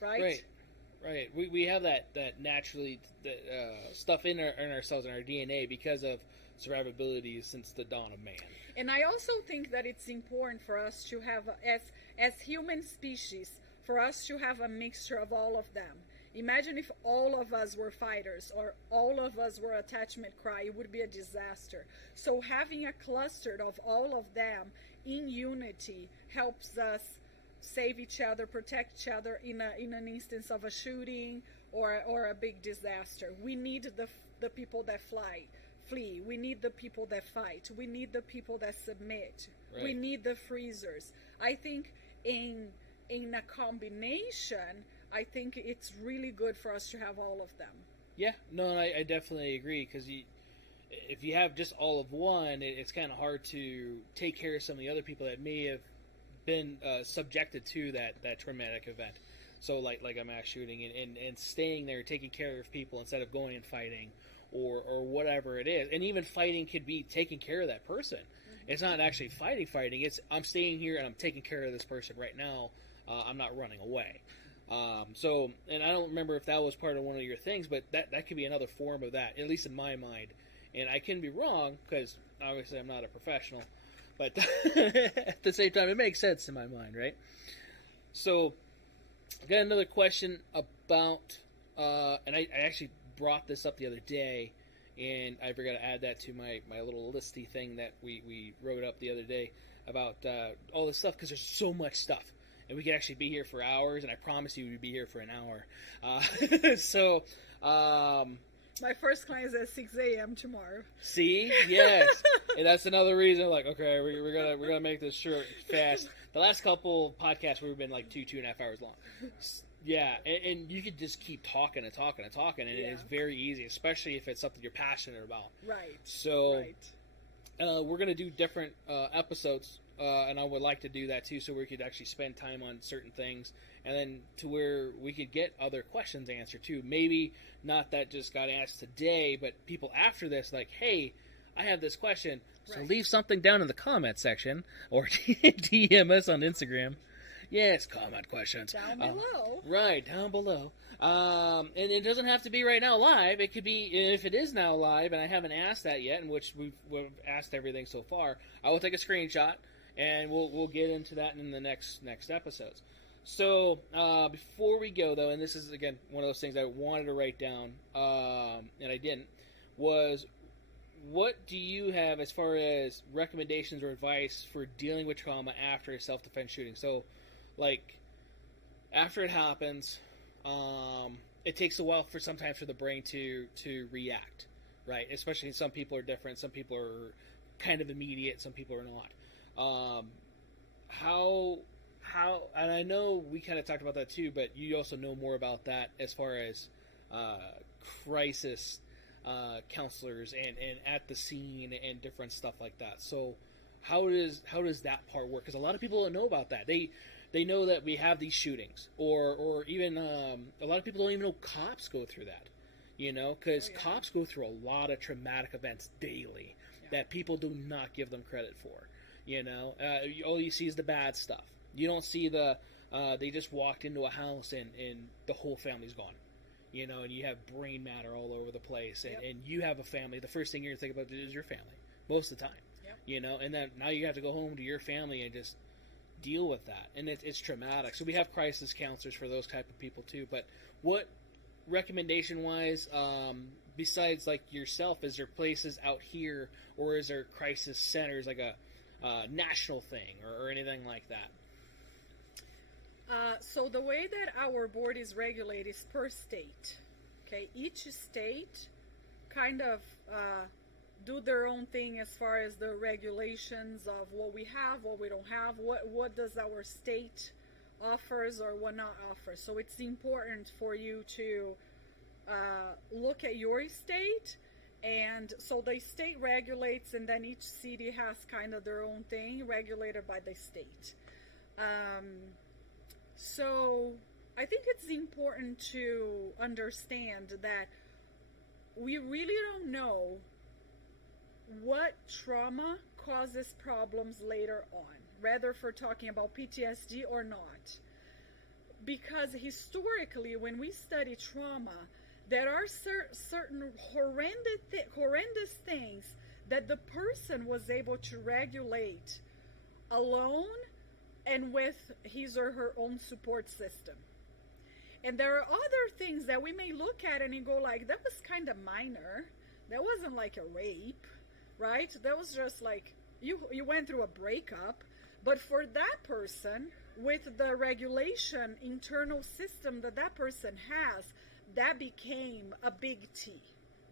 Right? Right. We have that naturally stuff in ourselves, in our DNA, because of survivability since the dawn of man. And I also think that it's important for us to have, as human species, for us to have a mixture of all of them. Imagine if all of us were fighters, or all of us were attachment cry, it would be a disaster. So having a cluster of all of them in unity helps us save each other, protect each other in an instance of a shooting or a big disaster. We need the people that flee. We need the people that fight. We need the people that submit. Right. We need the freezers. I think in a combination, I think it's really good for us to have all of them. Yeah, no, I definitely agree, because if you have just all of one, it's kind of hard to take care of some of the other people that may have been subjected to that traumatic event. So like a mass shooting, and staying there, taking care of people instead of going and fighting, or whatever it is. And even fighting could be taking care of that person. Mm-hmm. It's not actually fighting. It's, I'm staying here and I'm taking care of this person right now. I'm not running away. So, and I don't remember if that was part of one of your things, but that could be another form of that, at least in my mind. And I can be wrong, because obviously I'm not a professional, but at the same time, it makes sense in my mind, right? So, I got another question about, and I actually brought this up the other day, and I forgot to add that to my little listy thing that we wrote up the other day about all this stuff, because there's so much stuff. And we could actually be here for hours, and I promise you we'd be here for an hour. So, my first client is at 6 a.m. tomorrow. See? Yes. And that's another reason, like, okay, we're gonna make this short, fast. The last couple podcasts, we've been like 2.5 hours long. Yeah, and you could just keep talking, and it's very easy, especially if it's something you're passionate about. Right. So, we're going to do different episodes, and I would like to do that too, so we could actually spend time on certain things, and then to where we could get other questions answered too. Maybe not that just got asked today, but people after this, like, hey, I have this question, so leave something down in the comment section, or DM us on Instagram. Yes, comment questions. Down below. Right, down below. And it doesn't have to be right now live. It could be, if it is now live, and I haven't asked that yet, in which we've asked everything so far, I will take a screenshot, and we'll get into that in the next episodes. So, before we go, though, and this is, again, one of those things I wanted to write down, and I didn't, was what do you have as far as recommendations or advice for dealing with trauma after a self-defense shooting? So, like, after it happens, it takes a while sometimes for the brain to react, right? Especially some people are different. Some people are kind of immediate. Some people are not. How, and I know we kind of talked about that too, but you also know more about that as far as crisis counselors and at the scene and different stuff like that. So how does that part work? Because a lot of people don't know about that. They know that we have these shootings, or even a lot of people don't even know cops go through that. Because cops go through a lot of traumatic events daily that people do not give them credit for. All you see is the bad stuff. You don't see they just walked into a house and the whole family's gone. And you have brain matter all over the place, and you have a family. The first thing you're going to think about is your family most of the time. Yep. And then now you have to go home to your family and just deal with that, and it's traumatic. So we have crisis counselors for those type of people too. But what recommendation wise, besides like yourself, is there places out here, or is there crisis centers like a national thing or anything like that? So the way that our board is regulated is per state. Okay, each state kind of do their own thing as far as the regulations of what we have, what we don't have, what does our state offers or what not offers. So it's important for you to look at your state, and so the state regulates, and then each city has kind of their own thing regulated by the state. So I think it's important to understand that we really don't know what trauma causes problems later on, whether for talking about PTSD or not. Because historically, when we study trauma, there are certain horrendous things that the person was able to regulate alone and with his or her own support system. And there are other things that we may look at and you go like, that was kind of minor. That wasn't like a rape, right? That was just like, you went through a breakup. But for that person, with the regulation internal system that person has, that became a big T.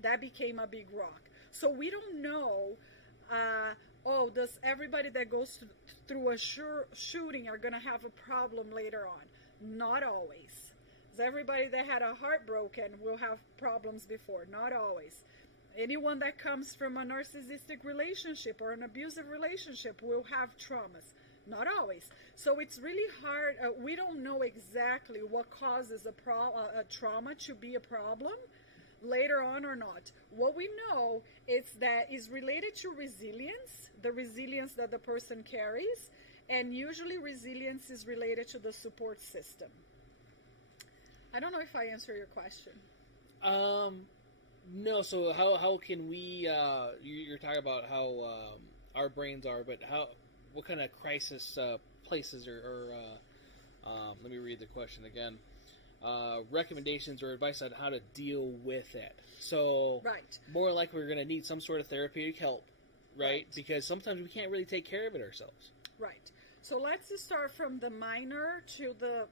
That became a big rock. So we don't know, does everybody that goes through a shooting are going to have a problem later on? Not always. Does everybody that had a heart broken will have problems before? Not always. Anyone that comes from a narcissistic relationship or an abusive relationship will have traumas. Not always. So it's really hard. We don't know exactly what causes a trauma to be a problem later on or not. What we know is that is related to resilience, the resilience that the person carries, and usually resilience is related to the support system. I don't know if I answer your question. No. So how can we? You're talking about how our brains are, but what kind of crisis places or let me read the question again. Recommendations or advice on how to deal with it. So right. More likely we're going to need some sort of therapeutic help, right? Because sometimes we can't really take care of it ourselves. Right. So let's just start from the minor to the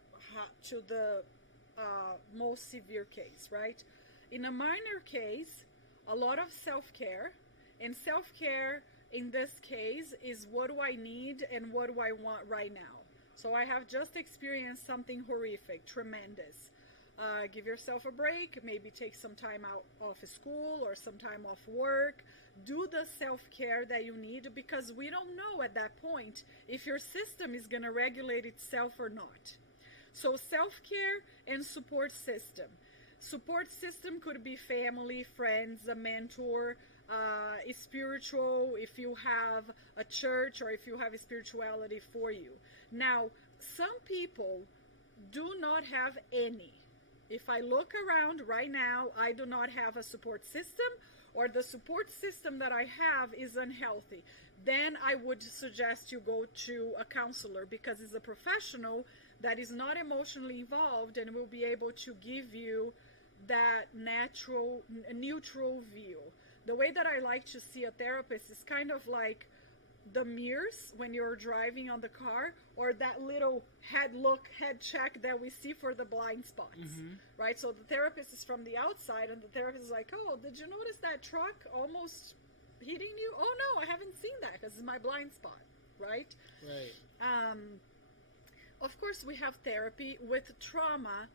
most severe case, right? In a minor case, a lot of self-care, and self-care in this case is what do I need and what do I want right now. So I have just experienced something horrific, tremendous. Give yourself a break, maybe take some time out of school or some time off work. Do the self-care that you need, because we don't know at that point if your system is going to regulate itself or not. So self-care and support system. Support system could be family, friends, a mentor, spiritual, if you have a church or if you have a spirituality for you. Now, some people do not have any. If I look around right now, I do not have a support system, or the support system that I have is unhealthy, then I would suggest you go to a counselor, because it's a professional that is not emotionally involved and will be able to give you that neutral view. The way that I like to see a therapist is kind of like the mirrors when you're driving on the car, or that little head check that we see for the blind spots, right? So the therapist is from the outside, and the therapist is like, oh, did you notice that truck almost hitting you? Oh no, I haven't seen that because it's my blind spot, right? Right. Of course, we have therapy with trauma.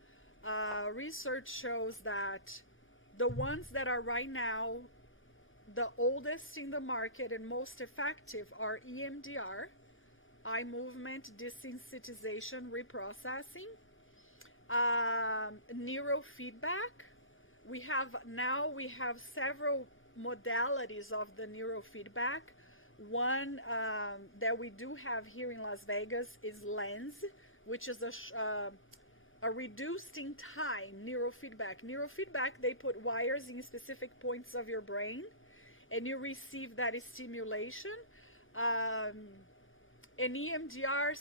Research shows that the ones that are right now the oldest in the market and most effective are EMDR, eye movement desensitization reprocessing, neurofeedback. We have several modalities of the neurofeedback. One that we do have here in Las Vegas is LENS, which is a reduced in time neurofeedback. Neurofeedback, they put wires in specific points of your brain, and you receive that stimulation. In EMDR,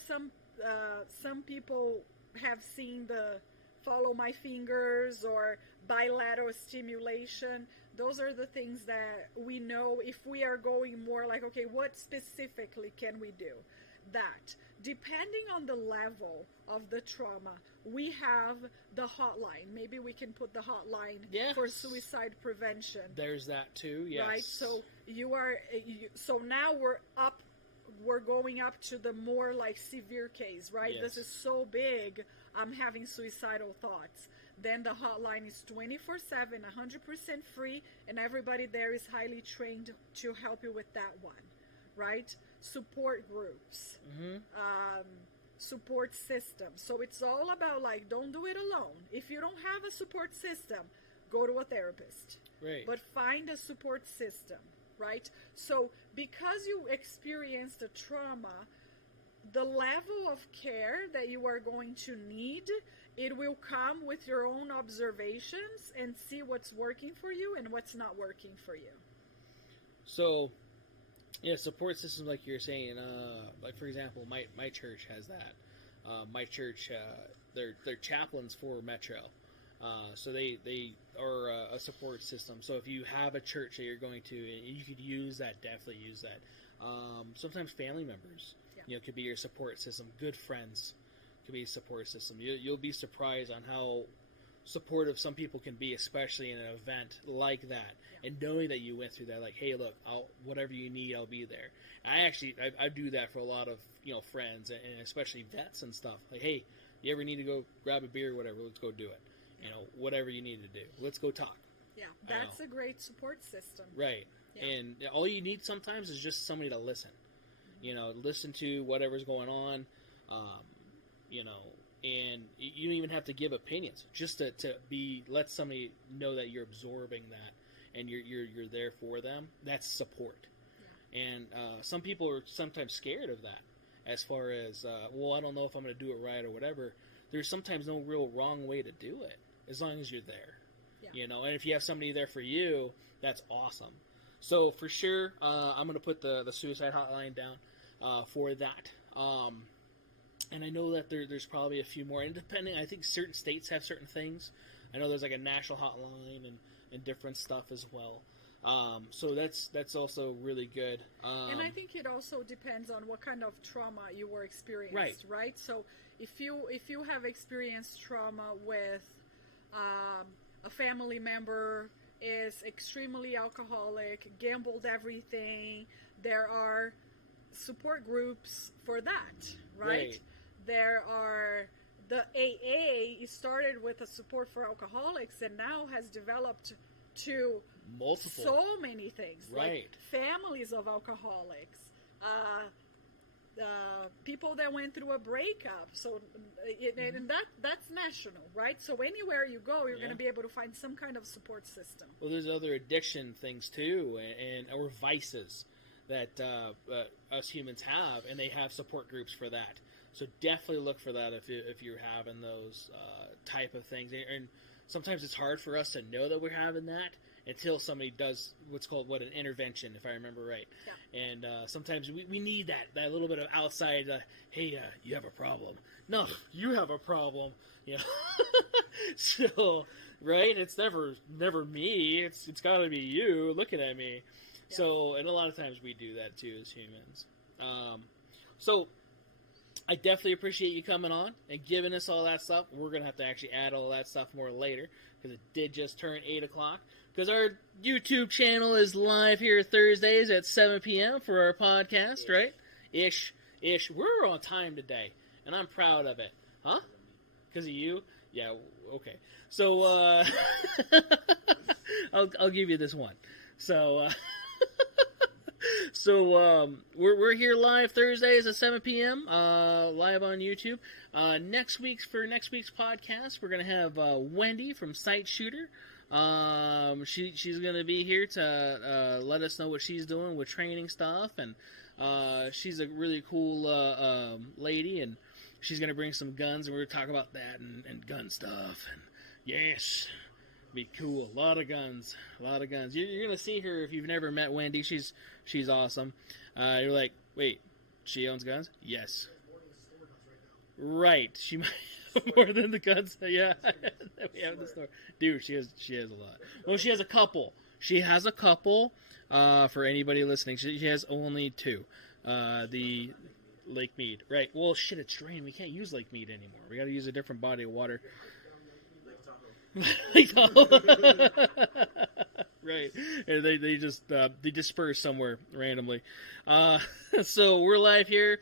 some people have seen the follow my fingers or bilateral stimulation. Those are the things that we know if we are going more like, okay, what specifically can we do? That, depending on the level of the trauma, we have the hotline. Maybe we can put the hotline for suicide prevention. There's that too, yes. Right, so so now we're going up to the more like severe case, right? Yes. This is so big, I'm having suicidal thoughts. Then the hotline is 24/7, 100% free, and everybody there is highly trained to help you with that one, right? Support groups, support system. So it's all about like, don't do it alone. If you don't have a support system, go to a therapist. Right. But find a support system, right? So because you experienced a trauma, the level of care that you are going to need, it will come with your own observations and see what's working for you and what's not working for you. So, yeah, support system like you're saying, like for example, my church has that. My church, they're chaplains for Metro. So they are a support system. So if you have a church that you're going to, you could use that, definitely use that. Sometimes family members, could be your support system. Good friends could be a support system. You'll be surprised on how supportive some people can be, especially in an event like that. Yeah. And knowing that you went through that, like, hey, look, whatever you need, I'll be there. And I do that for a lot of friends and especially vets and stuff. Like, hey, you ever need to go grab a beer or whatever, let's go do it. Whatever you need to do, let's go talk. Yeah, that's a great support system. Right. Yeah. And all you need sometimes is just somebody to listen. Listen to whatever's going on. And you don't even have to give opinions. Just to let somebody know that you're absorbing that and you're there for them. That's support. Yeah. And some people are sometimes scared of that. As far as I don't know if I'm going to do it right or whatever. There's sometimes no real wrong way to do it, as long as you're there. Yeah. And if you have somebody there for you, that's awesome. So for sure, I'm going to put the suicide hotline down for that. And I know that there's probably a few more. And I think certain states have certain things. I know there's like a national hotline and different stuff as well. So that's also really good. And I think it also depends on what kind of trauma you were experienced, right? So if you have experienced trauma with a family member is extremely alcoholic, gambled everything, there are support groups for that, right? There are the AA started with a support for alcoholics and now has developed to multiple, so many things, like families of alcoholics, people that went through a breakup. So, and that's national, right? So anywhere you go, you're going to be able to find some kind of support system. Well, there's other addiction things too, or vices that us humans have, and they have support groups for that. So definitely look for that if you're having those type of things. And sometimes it's hard for us to know that we're having that until somebody does what's called an intervention, if I remember right. Yeah. And sometimes we need that little bit of outside, hey, you have a problem. No, you have a problem. So, right? It's never me. It's got to be you looking at me. Yeah. So, and a lot of times we do that too as humans. So, I definitely appreciate you coming on and giving us all that stuff. We're going to have to actually add all that stuff more later because it did just turn 8 o'clock. Because our YouTube channel is live here Thursdays at 7 p.m. for our podcast, right? Ish. We're on time today, and I'm proud of it. Huh? Because of you? Yeah, okay. So, I'll give you this one. So, we're here live Thursdays at 7 p.m. Live on YouTube. Next week's podcast, we're gonna have Wendy from Sight Shooter. She's gonna be here to let us know what she's doing with training stuff, and she's a really cool lady, and she's gonna bring some guns, and we're gonna talk about that and gun stuff. And yes. Be cool. A lot of guns. You're gonna see her if you've never met Wendy. She's awesome. You're like, wait, she owns guns? Yes. Right. She might have more than the guns that we have in the store. Dude, she has a lot. Well, she has a couple. For anybody listening, she has only 2. The Lake Mead. Right. Well, shit, it's raining. We can't use Lake Mead anymore. We got to use a different body of water. Right. And they just they disperse somewhere randomly. So we're live here.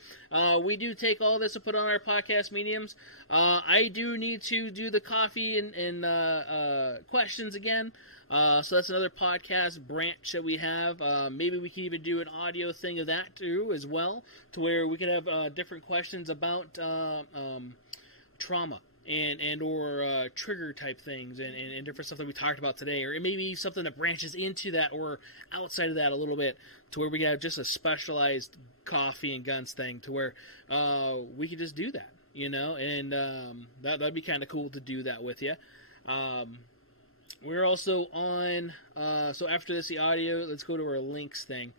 We do take all this and put on our podcast mediums. I do need to do the coffee and questions again. So that's another podcast branch that we have. Maybe we can even do an audio thing of that too as well, to where we could have different questions about trauma. And or trigger type things and different stuff that we talked about today, or maybe something that branches into that or outside of that a little bit, to where we have just a specialized coffee and guns thing, to where we could just do that, and that'd be kind of cool to do that with you. We're also on, so after this, the audio, let's go to our links thing.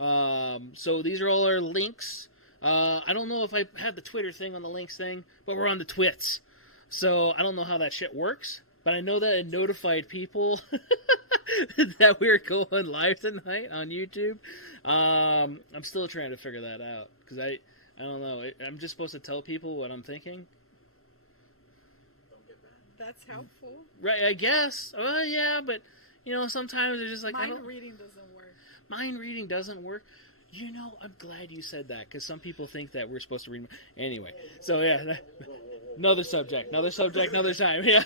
So these are all our links. I don't know if I have the Twitter thing on the links thing, but we're on the Twits. So I don't know how that shit works, but I know that it notified people that we're going live tonight on YouTube. I'm still trying to figure that out, because I don't know. I'm just supposed to tell people what I'm thinking. That's helpful. Right, I guess. Yeah, but sometimes it's just like mind reading doesn't work. Mind reading doesn't work. I'm glad you said that, because some people think that we're supposed to read. Anyway, so yeah. Another subject, another time. Yeah.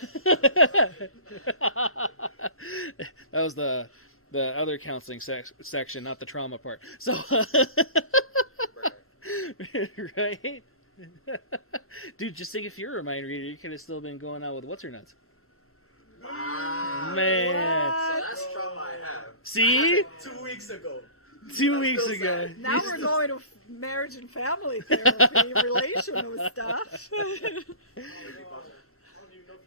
That was the other counseling section, not the trauma part. So, right? Dude, just think, if you're a mind reader, you could have still been going out with what's her nuts. Man. So that's trauma I have. See? I had it 2 weeks ago. 2 weeks ago. Now we're going to marriage and family therapy, relational stuff.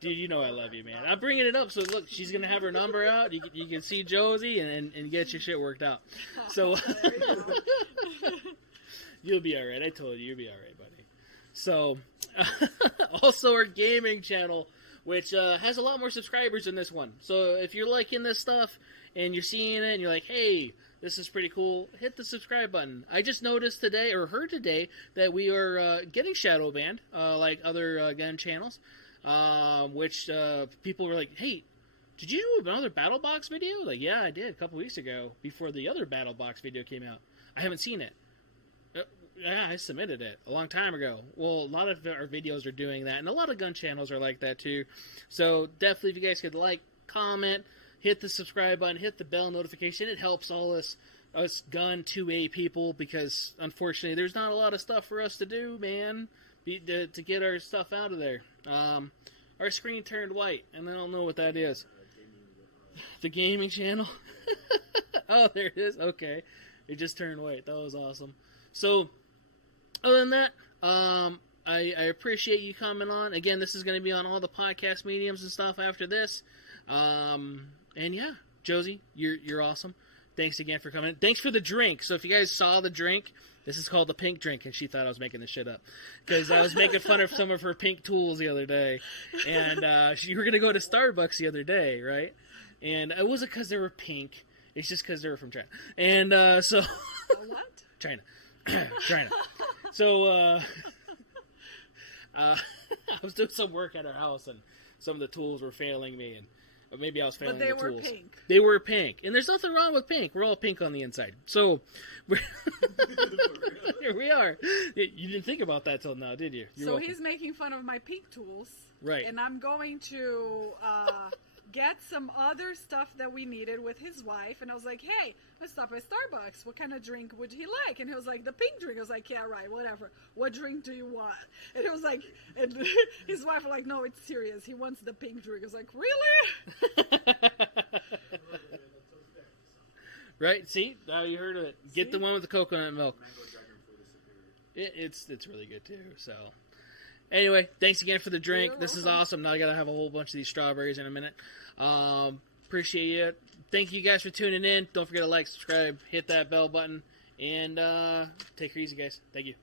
Dude, I love you, man. I'm bringing it up, so look, she's going to have her number out. You can see Josie and get your shit worked out. So, you'll be all right. I told you'll be all right, buddy. So, also our gaming channel, which has a lot more subscribers than this one. So, if you're liking this stuff and you're seeing it and you're like, hey, this is pretty cool, hit the subscribe button. I just noticed today, or heard today, that we are getting shadow banned, like other gun channels, which people were like, hey, did you do another Battle Box video? Like, yeah, I did a couple weeks ago, before the other Battle Box video came out. I haven't seen it. Yeah, I submitted it a long time ago. Well, a lot of our videos are doing that, and a lot of gun channels are like that too. So definitely, if you guys could like, comment, hit the subscribe button, hit the bell notification. It helps all us gun 2A people, because unfortunately there's not a lot of stuff for us to do, man, to get our stuff out of there. Our screen turned white, and I don't know what that is. The gaming channel? Oh, there it is. Okay. It just turned white. That was awesome. So, other than that, I appreciate you coming on. Again, this is going to be on all the podcast mediums and stuff after this. And yeah, Josie, you're awesome. Thanks again for coming. Thanks for the drink. So if you guys saw the drink, this is called the pink drink, and she thought I was making this shit up because I was making fun of some of her pink tools the other day, and you were gonna go to Starbucks the other day, right? And it wasn't because they were pink. It's just because they were from China. And so What? China. So I was doing some work at our house, and some of the tools were failing me, and or maybe I was failing the tools. But they were pink. They were pink, and there's nothing wrong with pink. We're all pink on the inside. So here we are. You didn't think about that till now, did you? You're welcome. He's making fun of my pink tools, right? And I'm going to get some other stuff that we needed with his wife, and I was like, hey, let's stop at Starbucks. What kind of drink would he like? And he was like, the pink drink. I was like, yeah, right, whatever. What drink do you want? And it was like, and his wife was like, no, it's serious. He wants the pink drink. I was like, really? Right? See? Now you heard of it. Get the one with the coconut milk. It's really good too, so... Anyway, thanks again for the drink. This is awesome. Now I gotta have a whole bunch of these strawberries in a minute. Appreciate it. Thank you guys for tuning in. Don't forget to like, subscribe, hit that bell button, and take her easy, guys. Thank you.